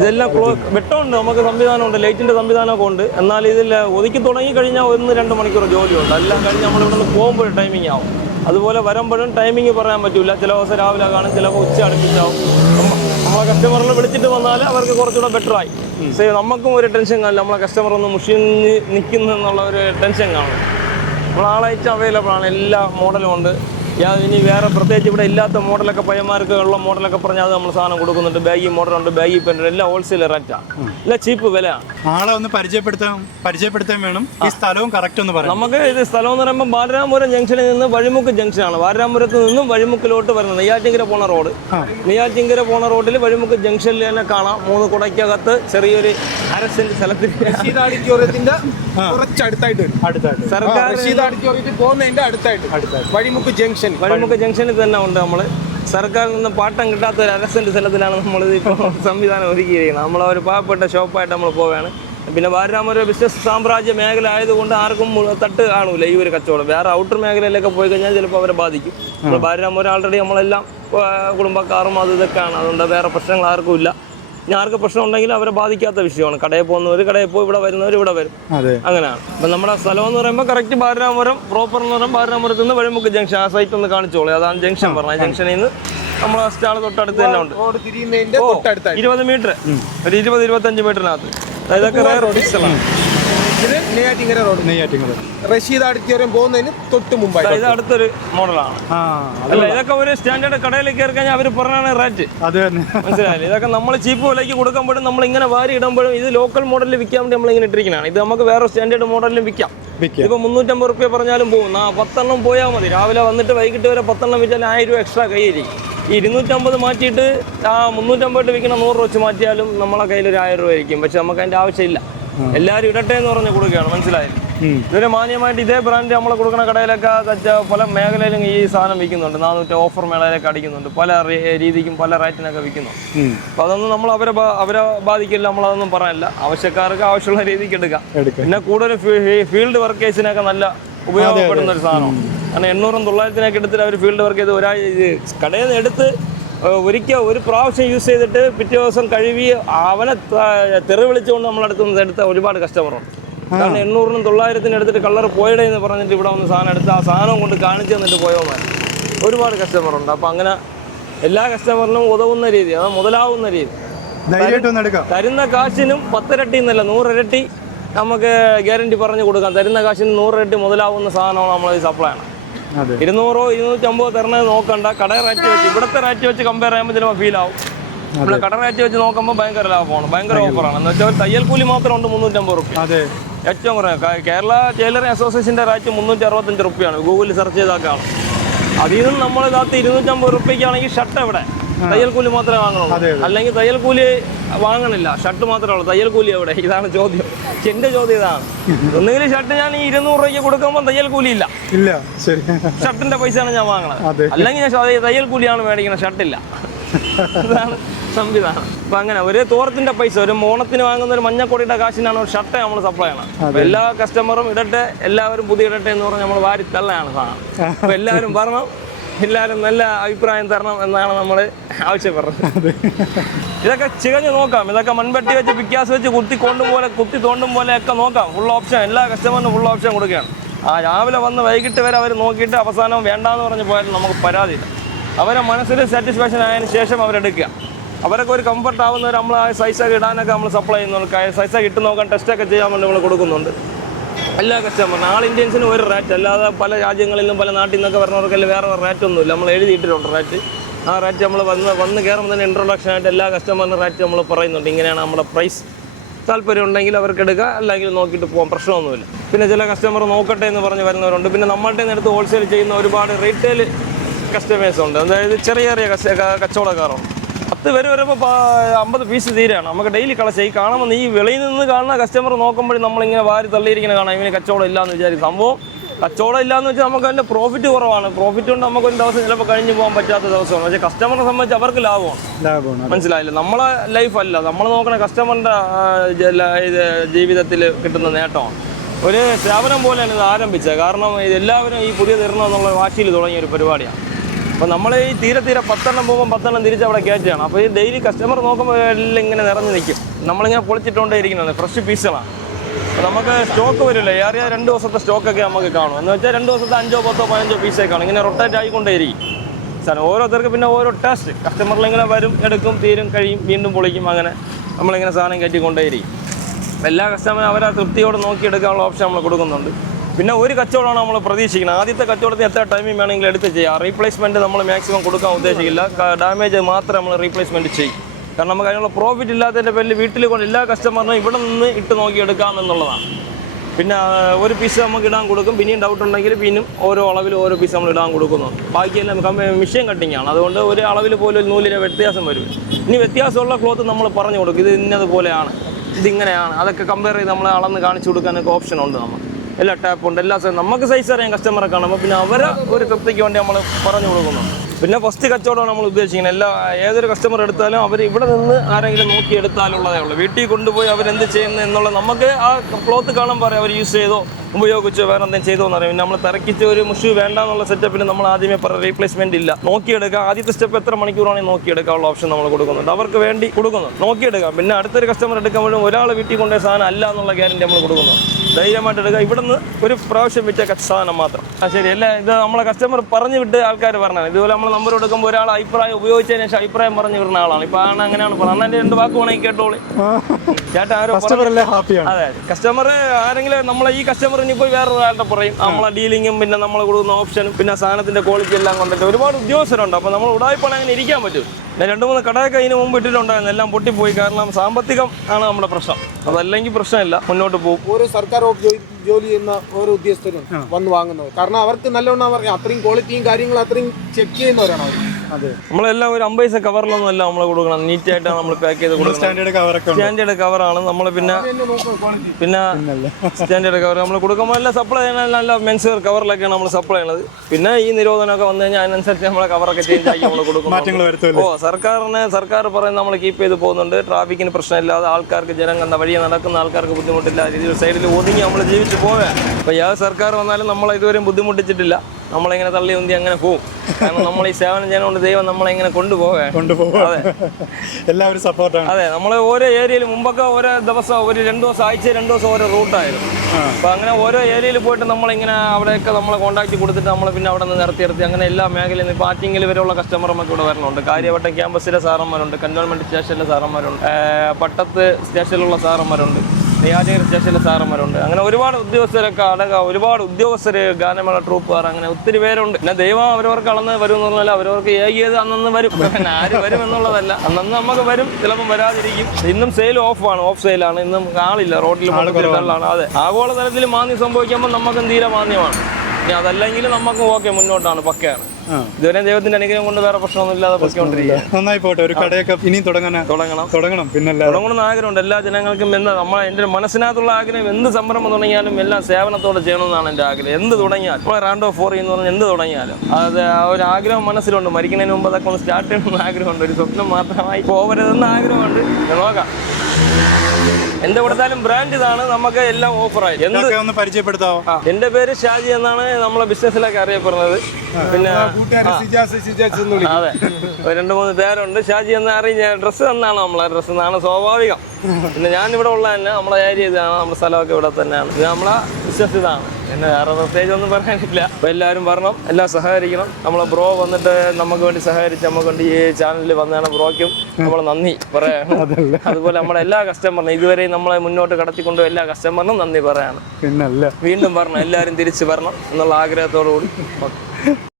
ഇതെല്ലാം ക്ലോ വെട്ടമുണ്ട്. നമുക്ക് സംവിധാനമുണ്ട്. ലൈറ്റിന്റെ സംവിധാനമൊക്കെ ഉണ്ട്. എന്നാൽ ഇതിൽ ഒതുക്കി തുടങ്ങി കഴിഞ്ഞാൽ ഒന്ന് രണ്ട് മണിക്കൂർ ജോലിയുണ്ട്. എല്ലാം കഴിഞ്ഞ് നമ്മൾ ഇവിടെ നിന്ന് പോകുമ്പോൾ ടൈമിംഗ് ആവും. അതുപോലെ വരുമ്പോഴും ടൈമിംഗ് പറയാൻ പറ്റില്ല ചില ദിവസം രാവിലെ കാണും ചിലപ്പോൾ ഉച്ച അടുപ്പിച്ചാവും നമ്മ- നമ്മളെ കസ്റ്റമറിനെ വിളിച്ചിട്ട് വന്നാൽ അവർക്ക് കുറച്ചുകൂടെ ബെറ്റർ ആയി. സേ നമുക്കും ഒരു ടെൻഷൻ കാണില്ല. നമ്മളെ കസ്റ്റമർ ഒന്ന് മുഷിഞ്ഞ് നിൽക്കുന്നു എന്നുള്ള ഒരു ടെൻഷൻ കാണും. നമ്മൾ ആളയച്ച് അവൈലബിൾ ആണ്. എല്ലാ മോഡലും ഉണ്ട്. ഇനി വേറെ പ്രത്യേകിച്ച് ഇവിടെ ഇല്ലാത്ത മോഡലൊക്കെ പയ്യന്മാർക്ക് ഉള്ള മോഡലൊക്കെ പറഞ്ഞാൽ അത് നമ്മൾ സാധനം കൊടുക്കുന്നുണ്ട്. ബാഗി മോഡലുണ്ട് ബാഗി പെൻ എല്ലാം ഹോൾസെയിൽ റേറ്റാണ് എല്ലാം ചീപ്പ് വിലയാണ് ആളെ ഒന്ന് പരിചയപ്പെടുത്താൻ പരിചയപ്പെടുത്താൻ വേണം. ഈ സ്ഥലവും കറക്റ്റ് ഒന്ന് പറയാം നമുക്ക് ഇത് സ്ഥലം എന്ന് പറയുമ്പോൾ ബാലരാമപുരം ജംഗ്ഷനിൽ നിന്ന് വഴിമുക്ക് ജംഗ്ഷനാണ് ബാലരാമപുരത്ത് നിന്നും വഴിമുക്കിലോട്ട് വരുന്നത്. നെയ്യാറ്റിങ്കര പോണ റോഡ്. നെയ്യാറ്റിങ്കര പോണ റോഡിൽ വഴിമുക്ക് ജംഗ്ഷനിൽ തന്നെ കാണാം. മൂന്ന് കുടയ്ക്കകത്ത് ചെറിയൊരു അര സെന്റ് സ്ഥലത്തിൽ ഓഡിറ്റോറിയത്തിന്റെ കുറച്ച് അടുത്തായിട്ട് വരും. അടുത്തായിട്ട്. സർക്കാർ ഓഡിറ്റോറിയത്തിൽ പോകുന്നതിന്റെ അടുത്തായിട്ട്. അടുത്തായിട്ട്. വഴിമുക്ക് ജംഗ്ഷൻ വഴിമുക്ക് ജംഗ്ഷനിൽ തന്നെ ഉണ്ട് നമ്മൾ സർക്കാരിൽ നിന്ന് പാട്ടം കിട്ടാത്ത ഒരു അരസെന്റ് സ്ഥലത്തിലാണ് നമ്മൾ ഇപ്പോൾ <laughs> സംവിധാനം ഒരുക്കിയിരിക്കുന്നത്. നമ്മൾ ഒരു പാവപ്പെട്ട ഷോപ്പായിട്ട് നമ്മൾ പോവുകയാണ്. പിന്നെ ബാലരാമ ഒരു ബിസിനസ് സാമ്രാജ്യ മേഖല ആയതുകൊണ്ട് ആർക്കും തട്ട് കാണൂല ഈ ഒരു കച്ചവടം. വേറെ ഔട്ടർ മേഖലയിലൊക്കെ പോയി കഴിഞ്ഞാൽ ചിലപ്പോൾ അവരെ ബാധിക്കും. നമ്മൾ ബാലരാമ ഒരു ആൾറെഡി നമ്മളെല്ലാം കുടുംബക്കാറും കുടുംബക്കാരും അത് ഇതൊക്കെയാണ്. അതുകൊണ്ട് വേറെ പ്രശ്നങ്ങൾ ആർക്കും ഇല്ല. ഇനി ആർക്ക് പ്രശ്നം ഉണ്ടെങ്കിലും അവരെ ബാധിക്കാത്ത വിഷയമാണ്. കടയിൽ പോകുന്നവർ കടയിൽ പോയി ഇവിടെ വരുന്നവർ ഇവിടെ വരും. അതെ. അങ്ങനെയാണ്. അപ്പം നമ്മുടെ സ്ഥലം എന്ന് പറയുമ്പോൾ കറക്റ്റ് ബാലരാമപുരം പ്രോപ്പർ എന്ന് പറയുമ്പോൾ ബാലരാമപുരത്ത് നിന്ന് വഴിമുക്ക് ജംഗ്ഷൻ ആ സൈറ്റ് ഒന്ന് കാണിച്ചോളൂ. അതാണ് ജംഗ്ഷൻ പറഞ്ഞത്. ജംഗ്ഷനിൽ നിന്ന് നമ്മളെ സ്റ്റാൾ തൊട്ടടുത്ത് തന്നെ ഉണ്ട്. റോഡ് ഇരുപത് മീറ്റർ ഒരു ഇരുപത് ഇരുപത്തഞ്ച് മീറ്ററിനകത്ത് ഇതൊക്കെ പീസുകളാണ് ഇത് നെയ്യാറ്റിങ്കര റോഡ്. നെയ്യാറ്റിങ്ങൽ റഷീദ് ഓഡിറ്റോറിയം പോകുന്നതിന് തൊട്ട് മുമ്പായി. ഇത് അടുത്തൊരു മോഡലാണ്. ആ അല്ല ഇതൊക്കെ ഒരു സ്റ്റാൻഡേർഡ് കടയിൽ കയറി കഴിഞ്ഞാൽ അവർ പറഞ്ഞാണ് റേറ്റ്. അത് തന്നെ. മനസ്സിലായില്ലേ? ഇതൊക്കെ നമ്മൾ ചീപ്പ് വിലയ്ക്ക് കൊടുക്കുമ്പോഴും നമ്മൾ ഇങ്ങനെ വാരി ഇടുമ്പോഴും ഇത് ലോക്കൽ മോഡലിൽ വിൽക്കാൻ വേണ്ടി നമ്മൾ ഇങ്ങനെ ഇട്ടിരിക്കുന്നതാണ് ഇത് നമുക്ക് വേറെ സ്റ്റാൻഡേർഡ് മോഡലിലും വിൽക്കാം. ഇപ്പൊ മുന്നൂറ്റമ്പത് റുപ്യ പറഞ്ഞാലും പോകും. ആ പത്തെണ്ണം പോയാൽ മതി. രാവിലെ വന്നിട്ട് വൈകിട്ട് വരെ പത്തെണ്ണം വിറ്റാൽ ആയിരം രൂപ എക്സ്ട്രാ കൈയിരിക്കും ഈ ഇരുന്നൂറ്റമ്പത് മാറ്റിയിട്ട് ആ മുന്നൂറ്റമ്പത് വിൽക്കുന്ന നൂറ് രൂപ വെച്ച് മാറ്റിയാലും നമ്മളെ കയ്യിൽ ഒരു ആയിരം രൂപ ആയിരിക്കും പക്ഷെ നമുക്ക് അതിന്റെ ആവശ്യമില്ല. എല്ലാവരും ഇടട്ടെ എന്ന് പറഞ്ഞ് കൊടുക്കുകയാണ് മനസ്സിലായി? ഇതൊരു മാന്യമായിട്ട് ഇതേ ബ്രാൻഡ് നമ്മൾ കൊടുക്കുന്ന കടയിലൊക്കെ പല മേഖലയിലും ഈ സാധനം വിൽക്കുന്നുണ്ട്. നാനൂറ്റി ഓഫർ മേളയിലൊക്കെ അടിക്കുന്നുണ്ട്. പല രീതിക്കും പല റേറ്റിനൊക്കെ വിൽക്കുന്നു. അപ്പൊ അതൊന്നും നമ്മൾ അവരെ അവരെ ബാധിക്കില്ല നമ്മളതൊന്നും പറയാനില്ല ആവശ്യക്കാർക്ക് ആവശ്യമുള്ള രീതിക്ക് എടുക്കാം. പിന്നെ കൂടുതൽ ഫീൽഡ് വർക്കേഴ്സിനൊക്കെ നല്ല ഉപയോഗപ്പെടുന്ന ഒരു സാധനമാണ്. കാരണം എണ്ണൂറും തൊള്ളായിരത്തിനൊക്കെ എടുത്തിട്ട് അവർ ഫീൽഡ് വർക്ക് ചെയ്ത് ഒരാഴ്ച കടയിൽ നിന്ന് എടുത്ത് ഒരിക്കൽ ഒരു പ്രാവശ്യം യൂസ് ചെയ്തിട്ട് പിറ്റേ ദിവസം കഴുകി അവനെ തെറി വിളിച്ചുകൊണ്ട് നമ്മളടുത്ത് നിന്ന് എടുത്ത ഒരുപാട് കസ്റ്റമറുണ്ട് കാരണം എണ്ണൂറിനും തൊള്ളായിരത്തിനും എടുത്തിട്ട് കളർ പോയടേ എന്ന് പറഞ്ഞിട്ട് ഇവിടെ വന്ന് സാധനം എടുത്ത് ആ സാധനം കൊണ്ട് കാണിച്ചു തന്നിട്ട് പോയവന്മാർ ഒരുപാട് കസ്റ്റമറുണ്ട് അപ്പം അങ്ങനെ എല്ലാ കസ്റ്റമറിനും ഉതവുന്ന രീതി അത് മുതലാവുന്ന രീതി. തരുന്ന കാശിനും പത്തിരട്ടി എന്നല്ല നൂറിരട്ടി നമുക്ക് ഗ്യാരണ്ടി പറഞ്ഞു കൊടുക്കാം. തരുന്ന കാശിന് നൂറിരട്ടി മുതലാവുന്ന സാധനമാണ് നമ്മൾ സപ്ലൈ ആണ്. ഇരുന്നൂറോ ഇരുന്നൂറ്റമ്പതോ തരണത് നോക്കണ്ട. കട റാറ്റി വെച്ച് ഇവിടുത്തെ റാറ്റി വെച്ച് കമ്പയർ ചെയ്യുമ്പോൾ ചിലപ്പോൾ ഫീൽ ആവും. നമ്മൾ കട റാറ്റി വെച്ച് നോക്കുമ്പോൾ ഭയങ്കര ലാഭമാണ്. ഭയങ്കര ഓഫറാണ് എന്ന് വെച്ചാൽ തയ്യൽ കൂലി മാത്രം ഉണ്ട് മുന്നൂറ്റമ്പത് റുപ്യ. അതെ. ഏറ്റവും കുറവ്. കേരള ടൈലറിംഗ് അസോസിയേഷന്റെ റാറ്റ് മുന്നൂറ്റി അറുപത്തഞ്ച് റുപ്യാണ്. ഗൂഗിളിൽ സെർച്ച് ചെയ്താൽ കാണും. അതിൽ നിന്ന് നമ്മൾ ഇതിനകത്ത് ഇരുന്നൂറ്റമ്പത് റുപ്യക്കാണെങ്കിൽ ഷർട്ട് എവിടെ? തയ്യൽ കൂലി മാത്രമേ വാങ്ങണുള്ളൂ അല്ലെങ്കിൽ തയ്യൽ കൂലി വാങ്ങണില്ല. ഷർട്ട് മാത്രമേ ഉള്ളൂ. തയ്യൽ കൂലി എവിടെ? ഇതാണ് ചോദ്യം. എന്റെ ചോദ്യം ഇതാണ്. ഒന്നുകിൽ ഷർട്ട് ഞാൻ ഈ ഇരുന്നൂറ് രൂപയ്ക്ക് കൊടുക്കുമ്പോൾ തയ്യൽ കൂലി ഇല്ല. ഇല്ല. ശരി. ഷർട്ടിന്റെ പൈസയാണ് ഞാൻ വാങ്ങണത്. അല്ലെങ്കിൽ ഞാൻ തയ്യൽ കൂലിയാണ് മേടിക്കുന്നത്. ഷർട്ടില്ല. അതാണ് സംവിധാനം. അപ്പൊ അങ്ങനെ ഒരു തോറത്തിന്റെ പൈസ ഒരു മോണത്തിന് വാങ്ങുന്ന ഒരു മഞ്ഞക്കൊടിയുടെ കാശിനാണ് ഒരു ഷർട്ട് നമ്മൾ സപ്ലൈ ചെയ്യണം അപ്പൊ എല്ലാ കസ്റ്റമറും ഇടട്ടെ എല്ലാവരും പുതിയ ഇടട്ടെ എന്ന് പറഞ്ഞാൽ നമ്മൾ വാരി തള്ളയാണ് സാധനം. അപ്പൊ എല്ലാവരും പറഞ്ഞു എല്ലാവരും നല്ല അഭിപ്രായം തരണം എന്നാണ് നമ്മൾ ആവശ്യപ്പെടുന്നത്. ഇതൊക്കെ ചികഞ്ഞ് നോക്കാം. ഇതൊക്കെ മൺപട്ടി വെച്ച് പിക്യാസ് വെച്ച് കുത്തി കൊണ്ടും പോലെ കുത്തി തോണ്ടും പോലെ ഒക്കെ നോക്കാം. ഫുൾ ഓപ്ഷൻ എല്ലാ കസ്റ്റമറിനും ഫുൾ ഓപ്ഷൻ കൊടുക്കുകയാണ്. ആ രാവിലെ വന്ന് വൈകിട്ട് വരെ അവർ നോക്കിയിട്ട് അവസാനം വേണ്ടാന്ന് പറഞ്ഞ് പോയാലും നമുക്ക് പരാതിയില്ല അവരെ മനസ്സിൽ സാറ്റിസ്ഫാക്ഷൻ ആയതിനു ശേഷം അവരെടുക്കുക അവരൊക്കെ ഒരു കംഫർട്ട് ആവുന്നവർ നമ്മൾ ആ സൈസൊക്കെ ഇടാനൊക്കെ നമ്മൾ സപ്ലൈ ചെയ്യുന്നുണ്ട് സൈസൊക്കെ ഇട്ട് നോക്കാൻ ടെസ്റ്റൊക്കെ ചെയ്യാൻ വേണ്ടി നമ്മൾ കൊടുക്കുന്നുണ്ട്. എല്ലാ കസ്റ്റമർ ആൾ ഇന്ത്യൻസിന് ഒരു റാറ്റ് അല്ലാതെ പല രാജ്യങ്ങളിൽ നിന്നും പല നാട്ടിൽ നിന്നൊക്കെ വരുന്നവർക്കെല്ലാം വേറെ റേറ്റ് ഒന്നുമില്ല. നമ്മൾ എഴുതിയിട്ടിട്ടുണ്ട് റേറ്റ് ആ റേറ്റ് നമ്മൾ വന്ന് വന്ന് കയറുമ്പോൾ തന്നെ ഇൻട്രൊഡക്ഷൻ ആയിട്ട് എല്ലാ കസ്റ്റമറിനും റാറ്റ് നമ്മൾ പറയുന്നുണ്ട്. ഇങ്ങനെയാണ് നമ്മുടെ പ്രൈസ് താല്പര്യം ഉണ്ടെങ്കിൽ അവർക്ക് എടുക്കുക. അല്ലെങ്കിൽ നോക്കിയിട്ട് പോകാം പ്രശ്നമൊന്നുമില്ല. പിന്നെ ചില കസ്റ്റമർ നോക്കട്ടെ എന്ന് പറഞ്ഞ് വരുന്നവരുണ്ട്. പിന്നെ നമ്മളുടെ എടുത്ത് ഹോൾസെയിൽ ചെയ്യുന്ന ഒരുപാട് റീറ്റെയിൽ കസ്റ്റമേഴ്സ് ഉണ്ട്. അതായത് ചെറിയ ചെറിയ കച്ച- കച്ചവടക്കാരുണ്ട്. പത്ത് പേര് വരുമ്പോൾ അമ്പത് പീസ് തീരെയാണ് നമുക്ക് ഡെയിലി കളക്ഷൻ ഈ കാണുമ്പോൾ ഈ വെളിയിൽ നിന്ന് കാണുന്ന കസ്റ്റമർ നോക്കുമ്പോഴും നമ്മളിങ്ങനെ വാരി തള്ളിയിരിക്കുന്ന കാണാം. ഇവന് കച്ചവടം ഇല്ലാന്ന് വിചാരിക്കും. സംഭവം കച്ചവടം ഇല്ലാന്ന് വെച്ചാൽ നമുക്ക് അതിന്റെ പ്രോഫിറ്റ് കുറവാണ്. പ്രോഫിറ്റ് കൊണ്ട് നമുക്ക് ഒരു ദിവസം ചിലപ്പോൾ കഴിഞ്ഞ് പോകാൻ പറ്റാത്ത ദിവസമാണ്. പക്ഷേ കസ്റ്റമറെ സംബന്ധിച്ച് അവർക്ക് ലാഭമാണ്. മനസ്സിലായില്ല? നമ്മളെ ലൈഫല്ല നമ്മൾ നോക്കണ ല- ഇത് ജീവിതത്തിൽ കിട്ടുന്ന നേട്ടമാണ്. ഒരു സേവനം പോലെയാണ് ഇത് ആരംഭിച്ചത്. കാരണം ഇതെല്ലാവരും ഈ പുതിയ തീർന്നു എന്നുള്ള വാശിയിൽ തുടങ്ങിയ ഒരു പരിപാടിയാണ്. അപ്പോൾ നമ്മൾ ഈ തീരെ തീരെ പത്തെണ്ണം പോകുമ്പോൾ പത്തെണ്ണം തിരിച്ച് അവിടെ കയറ്റുകയാണ് അപ്പോൾ ഈ ഡെയിലി കസ്റ്റമർ നോക്കുമ്പോൾ എല്ലാം ഇങ്ങനെ നിറഞ്ഞു നിൽക്കും. നമ്മളിങ്ങനെ പൊളിച്ചിട്ടുകൊണ്ടേ ഇരിക്കുന്നത് ഫ്രഷ് പീസുകളാണ് അപ്പോൾ നമുക്ക് സ്റ്റോക്ക് വരില്ല ഏറിയ രണ്ട് ദിവസത്തെ സ്റ്റോക്കൊക്കെ നമുക്ക് കാണും. എന്ന് വെച്ചാൽ രണ്ട് ദിവസത്തെ അഞ്ചോ പത്തോ പതിനഞ്ചോ പീസേ കാണും. ഇങ്ങനെ റൊട്ടേറ്റ് ആയിക്കൊണ്ടേ ഇരിക്കും. സാധനം ഓരോരുത്തർക്ക് പിന്നെ ഓരോ ടേസ്റ്റ് കസ്റ്റമറിൽ ഇങ്ങനെ വരും എടുക്കും തീരും കഴിയും വീണ്ടും പൊളിക്കും അങ്ങനെ നമ്മളിങ്ങനെ സാധനം കയറ്റിക്കൊണ്ടേയിരിക്കും എല്ലാ കസ്റ്റമറും അവരെ തൃപ്തിയോടെ നോക്കിയെടുക്കാനുള്ള ഓപ്ഷൻ നമ്മൾ കൊടുക്കുന്നുണ്ട്. പിന്നെ ഒരു കച്ചവടമാണ് നമ്മൾ പ്രതീക്ഷിക്കുന്നത്. ആദ്യത്തെ കച്ചവടത്തിന് എത്ര ടൈമിംഗ് വേണമെങ്കിലും എടുത്ത് ചെയ്യാം. റീപ്ലേസ്മെന്റ് നമ്മൾ മാക്സിമം കൊടുക്കാൻ ഉദ്ദേശിക്കില്ല. ഡാമേജ് മാത്രം നമ്മൾ റീപ്ലേസ്മെന്റ് ചെയ്യും. കാരണം നമുക്ക് അതിനുള്ള പ്രോഫിറ്റ് ഇല്ലാത്തതിന്റെ പേരിൽ വീട്ടിൽ കൊണ്ട് എല്ലാ കസ്റ്റമറിനും ഇവിടെ നിന്ന് ഇട്ട് നോക്കി എടുക്കാമെന്നുള്ളതാണ് പിന്നെ ഒരു പീസ് നമുക്ക് ഇടാൻ കൊടുക്കും. പിന്നെയും ഡൗട്ട് ഉണ്ടെങ്കിൽ പിന്നെയും ഓരോ അളവിൽ ഓരോ പീസ് നമ്മൾ ഇടാൻ കൊടുക്കുന്നു. ബാക്കിയെല്ലാം മിഷീൻ കട്ടിങ് ആണ്. അതുകൊണ്ട് ഒരു അളവിൽ പോലും ഒരു നൂലിന് വ്യത്യാസം വരും. ഇനി വ്യത്യാസമുള്ള ക്ലോത്ത് നമ്മൾ പറഞ്ഞു കൊടുക്കും. ഇത് ഇന്നതുപോലെയാണ് ഇതിങ്ങനെയാണ്. അതൊക്കെ കമ്പയർ ചെയ്ത് നമ്മൾ അളന്ന് കാണിച്ചു കൊടുക്കാനൊക്കെ ഓപ്ഷൻ ഉണ്ട് നമുക്ക്. എല്ലാ ടാപ്പ് ഉണ്ട് എല്ലാ നമുക്ക് സൈസ് അറിയാം കസ്റ്റമറെ കാണുമ്പോൾ പിന്നെ അവരെ ഒരു തൃപ്തിക്ക് വേണ്ടി നമ്മൾ പറഞ്ഞു കൊടുക്കുന്നു. പിന്നെ ഫസ്റ്റ് കച്ചവടമാണ് നമ്മൾ ഉദ്ദേശിക്കുന്നത്. എല്ലാ ഏതൊരു കസ്റ്റമർ എടുത്താലും അവർ ഇവിടെ നിന്ന് ആരെങ്കിലും നോക്കി എടുത്താലുള്ളതേ ഉള്ളൂ. വീട്ടിൽ കൊണ്ടുപോയി അവരെന്ത് ചെയ്യുന്നു എന്നുള്ളത് നമുക്ക് ആ ക്ലോത്ത് കാണാൻ പറയാം അവർ യൂസ് ചെയ്തോ ഉപയോഗിച്ചോ വേറെ എന്തെങ്കിലും ചെയ്തോ എന്നറിയാം പിന്നെ നമ്മൾ തിരക്കിച്ച് ഒരു മുഷു വേണ്ട എന്നുള്ള സെറ്റപ്പിന് നമ്മൾ ആദ്യമേ പറ റീപ്ലേസ്മെന്റ് ഇല്ല. നോക്കിയെടുക്കുക ആദ്യത്തെ സ്റ്റെപ്പ് എത്ര മണിക്കൂറാണെങ്കിൽ നോക്കിയെടുക്കാനുള്ള ഓപ്ഷൻ നമ്മൾ കൊടുക്കുന്നുണ്ട് അവർക്ക് വേണ്ടി കൊടുക്കുന്നു. നോക്കിയെടുക്കാം. പിന്നെ അടുത്തൊരു കസ്റ്റമർ എടുക്കുമ്പോഴും ഒരാൾ വീട്ടിൽ കൊണ്ടുപോയ സാധനം അല്ല എന്നുള്ള ഗ്യാരണ്ടി നമ്മൾ കൊടുക്കുന്നു. ധൈര്യമായിട്ട് എടുക്കുക. ഇവിടുന്ന് ഒരു പ്രാവശ്യം വിറ്റ സാധനം മാത്രം. ആ ശരി. അല്ല ഇത് നമ്മളെ കസ്റ്റമർ പറഞ്ഞു വിട്ട് ആൾക്കാർ പറഞ്ഞാൽ ഇതുപോലെ നമ്മൾ നമ്പർ കൊടുക്കുമ്പോൾ ഒരാൾ അഭിപ്രായം ഉപയോഗിച്ചതിന് ശേഷം അഭിപ്രായം പറഞ്ഞു വിടുന്ന ആളാണ്. ഇപ്പൊ ആണ് അങ്ങനെയാണ് പറഞ്ഞത്. അന്നെ രണ്ട് വാക്ക് വേണമെങ്കിൽ കേട്ടോളി. ചേട്ടാ ആരോ ഹാപ്പിയാണ് അതെ. കസ്റ്റമർ ആരെങ്കിലും നമ്മളെ ഈ കസ്റ്റമർ ഇനിയിപ്പോൾ വേറെ ഒരാളുടെ പറയും. നമ്മളെ ഡീലിങ്ങും പിന്നെ നമ്മൾ കൊടുക്കുന്ന ഓപ്ഷനും പിന്നെ സാധനത്തിന്റെ ക്വാളിറ്റി എല്ലാം കൊണ്ടിട്ട് ഒരുപാട് ഉദ്യോഗസ്ഥരുണ്ട്. അപ്പൊ നമ്മൾ ഉടായ്പാണ് അങ്ങനെ ഇരിക്കാൻ പറ്റും. രണ്ട് മൂന്ന് കടയൊക്കെ ഇതിന് മുമ്പ് ഇട്ടിട്ടുണ്ടായിരുന്നു. എല്ലാം പൊട്ടിപ്പോയി. കാരണം സാമ്പത്തികം ആണ് നമ്മുടെ പ്രശ്നം. അതല്ലെങ്കിൽ പ്രശ്നമില്ല. മുന്നോട്ട് പോകും. ഒരു സർക്കാർ ജോലി ജോലി ചെയ്യുന്ന ഓരോ ഉദ്യോഗസ്ഥരും വന്ന് വാങ്ങുന്നത് കാരണം അവർക്ക് നല്ലോണം അറിയാം അത്രയും ക്വാളിറ്റിയും കാര്യങ്ങളും അത്രയും ചെക്ക് ചെയ്യുന്നവരാണ് അവർ. നമ്മളെല്ലാം ഒരു അമ്പത് പൈസ കവറിലൊന്നും അല്ല നമ്മൾ കൊടുക്കണം നീറ്റ് ആയിട്ടാണ് നമ്മൾ പാക്ക് ചെയ്ത് കൊടുക്കുന്നത് സ്റ്റാൻഡേർഡ് കവറാണ് നമ്മൾ പിന്നെ പിന്നെ സ്റ്റാൻഡേർഡ് കവർ നമ്മൾ കൊടുക്കുമ്പോൾ എല്ലാം സപ്ലൈ ചെയ്യണ നല്ല മെൻസ് കവറിലൊക്കെയാണ് നമ്മൾ സപ്ലൈ ചെയ്യണത് പിന്നെ ഈ നിരോധനമൊക്കെ വന്നു കഴിഞ്ഞാൽ അതിനനുസരിച്ച് നമ്മളെ കവറൊക്കെ ചേഞ്ച് ആക്കി നമ്മൾ കൊടുക്കും ഓ സർക്കാരിനെ സർക്കാർ പറയുന്നത് നമ്മൾ കീപ്പ് ചെയ്ത് പോകുന്നുണ്ട്. ട്രാഫിക്കിന് പ്രശ്നമില്ലാതെ ആൾക്കാർക്ക് ജനം കണ്ട വഴിയെ നടക്കുന്ന ആൾക്കാർക്ക് ബുദ്ധിമുട്ടില്ല രീതിയിൽ സൈഡിൽ ഒതുങ്ങി നമ്മൾ ജീവിച്ച് പോവുക അപ്പോൾ ഏത് സർക്കാർ വന്നാലും നമ്മളെ ഇതുവരെയും ബുദ്ധിമുട്ടിച്ചിട്ടില്ല. നമ്മളിങ്ങനെ തള്ളി ഉന്തി അങ്ങനെ പോകും കാരണം നമ്മൾ ഈ സേവനം ചെയ്യുന്നതുകൊണ്ട് ദൈവം നമ്മളെ ഇങ്ങനെ കൊണ്ടുപോകാൻ കൊണ്ടുപോകും എല്ലാവരും സപ്പോർട്ടാണ്. അതെ നമ്മൾ ഓരോ ഏരിയയിൽ മുമ്പൊക്കെ ഓരോ ദിവസം ഒരു രണ്ട് ദിവസം ആഴ്ച രണ്ട് ദിവസം ഓരോ റൂട്ടായിരുന്നു അപ്പൊ അങ്ങനെ ഓരോ ഏരിയയിൽ പോയിട്ട് നമ്മളിങ്ങനെ അവിടെയൊക്കെ നമ്മളെ കോൺടാക്ട് കൊടുത്തിട്ട് നമ്മൾ പിന്നെ അവിടെ നിന്ന് നിർത്തി നിർത്തി അങ്ങനെ എല്ലാ മേഖലയിൽ നിന്ന് ആറ്റിങ്ങിൽ വരെയുള്ള കസ്റ്റമർമാർക്ക് ഇവിടെ വരണുണ്ട് കാര്യവട്ടം ക്യാമ്പസിലെ സാറന്മാരുണ്ട് കന്റോൺമെന്റ് സ്റ്റേഷനിലെ സാറന്മാരുണ്ട് പട്ടത്ത് സ്റ്റേഷനിലുള്ള സാറന്മാരുണ്ട്. നെയ്യാറ്റിങ്ങൽ സ്റ്റേഷനിലെ സാറന്മാരുണ്ട്. അങ്ങനെ ഒരുപാട് ഉദ്യോഗസ്ഥരൊക്കെ അടക ഒരുപാട് ഉദ്യോഗസ്ഥര് ഗാനമേള ട്രൂപ്പുകാർ അങ്ങനെ ഒത്തിരി പേരുണ്ട്. പിന്നെ ദൈവം അവരവർക്ക് അളന്ന് വരും എന്ന് പറഞ്ഞാൽ അവരവർക്ക് ഏകിയത് അന്നന്ന് വരും. പിന്നെ ആര് വരും എന്നുള്ളതല്ല. അന്നന്ന് നമുക്ക് വരും ചിലപ്പം വരാതിരിക്കും. ഇന്നും സെയിൽ ഓഫാണ് ഓഫ് സെയിലാണ് ഇന്നും ആളില്ല റോഡിൽ മൊത്തത്തിലാണ് അതെ. ആഗോളതലത്തിൽ മാന്യം സംഭവിക്കുമ്പോൾ നമുക്ക് തീരെ മാന്യമാണ്. ഇനി അതല്ലെങ്കിൽ നമുക്ക് ഓക്കെ മുന്നോട്ടാണ് പക്കയാണ്. ഇതുവരെ ദൈവത്തിന്റെ അനുഗ്രഹം കൊണ്ട് വേറെ പ്രശ്നമൊന്നും ഇല്ലാതെ നന്നായി പോട്ടെ ഒരു കടയൊക്കെ ഇനിയും തുടങ്ങണം. തുടങ്ങണം തുടങ്ങണം തുടങ്ങണമെന്ന് ആഗ്രഹമുണ്ട്. എല്ലാ ജനങ്ങൾക്കും എന്താ നമ്മൾ എന്റെ മനസ്സിനകത്തുള്ള ആഗ്രഹം എന്ത് സംരംഭം തുടങ്ങിയാലും എല്ലാം സേവനത്തോടെ ചെയ്യണമെന്നാണ് എന്റെ ആഗ്രഹം. എന്ത് തുടങ്ങിയാൽ ഇപ്പോൾ റാൻഡ് ഓഫ് ഫോർ എന്ന് പറഞ്ഞാൽ എന്ത് തുടങ്ങിയാലും. അത് ഒരു ആഗ്രഹം മനസ്സിലുണ്ട്. മരിക്കുന്നതിന് മുമ്പ് അതൊക്കെ ഒന്ന് സ്റ്റാർട്ട് ചെയ്യണമെന്ന് ആഗ്രഹമുണ്ട്. ഒരു സ്വപ്നം മാത്രമായി പോകരുതെന്ന് ആഗ്രഹമുണ്ട്. നോക്കാം. എന്ത് കൊടുത്താലും ബ്രാൻഡ് ഇതാണ് നമുക്ക് എല്ലാം ഓഫറായി എന്ത് ഇതൊക്കെ ഒന്ന് പരിചയപ്പെടുത്താവോ? എന്റെ പേര് ഷാജി എന്നാണ് നമ്മളെ ബിസിനസ്സിലൊക്കെ അറിയപ്പെടുന്നത്. പിന്നെ അതെ. രണ്ട് മൂന്ന് പേരുണ്ട്. ഷാജി എന്ന് അറിഞ്ഞ ഡ്രസ്സ് തന്നാണ് നമ്മളെ. ഡ്രസ്സ് എന്നാണ് സ്വാഭാവികം. പിന്നെ ഞാൻ ഇവിടെ ഉള്ള തന്നെ നമ്മളെ ഏരിയ ഇതാണ് നമ്മുടെ സ്ഥലമൊക്കെ ഇവിടെ തന്നെയാണ്. ഇത് നമ്മളെ ബിസിനസ് ഇതാണ്. പിന്നെ വേറെ പ്രത്യേകിച്ച് ഒന്നും പറയാനില്ല. അപ്പോൾ എല്ലാവരും വരണം എല്ലാം സഹകരിക്കണം. നമ്മളെ ബ്രോ വന്നിട്ട് നമുക്ക് വേണ്ടി സഹകരിച്ച് നമുക്ക് വേണ്ടി ഈ ചാനലിൽ വന്നതാണ് ബ്രോയ്ക്കും നമ്മൾ നന്ദി പറയാണ്. അതുപോലെ നമ്മളെ എല്ലാ കസ്റ്റമറിനും ഇതുവരെ നമ്മളെ മുന്നോട്ട് കടത്തിക്കൊണ്ട് എല്ലാ കസ്റ്റമറിനും നന്ദി പറയാണ്. പിന്നല്ല. വീണ്ടും പറഞ്ഞു എല്ലാവരും തിരിച്ചു വരണം എന്നുള്ള ആഗ്രഹത്തോടു കൂടി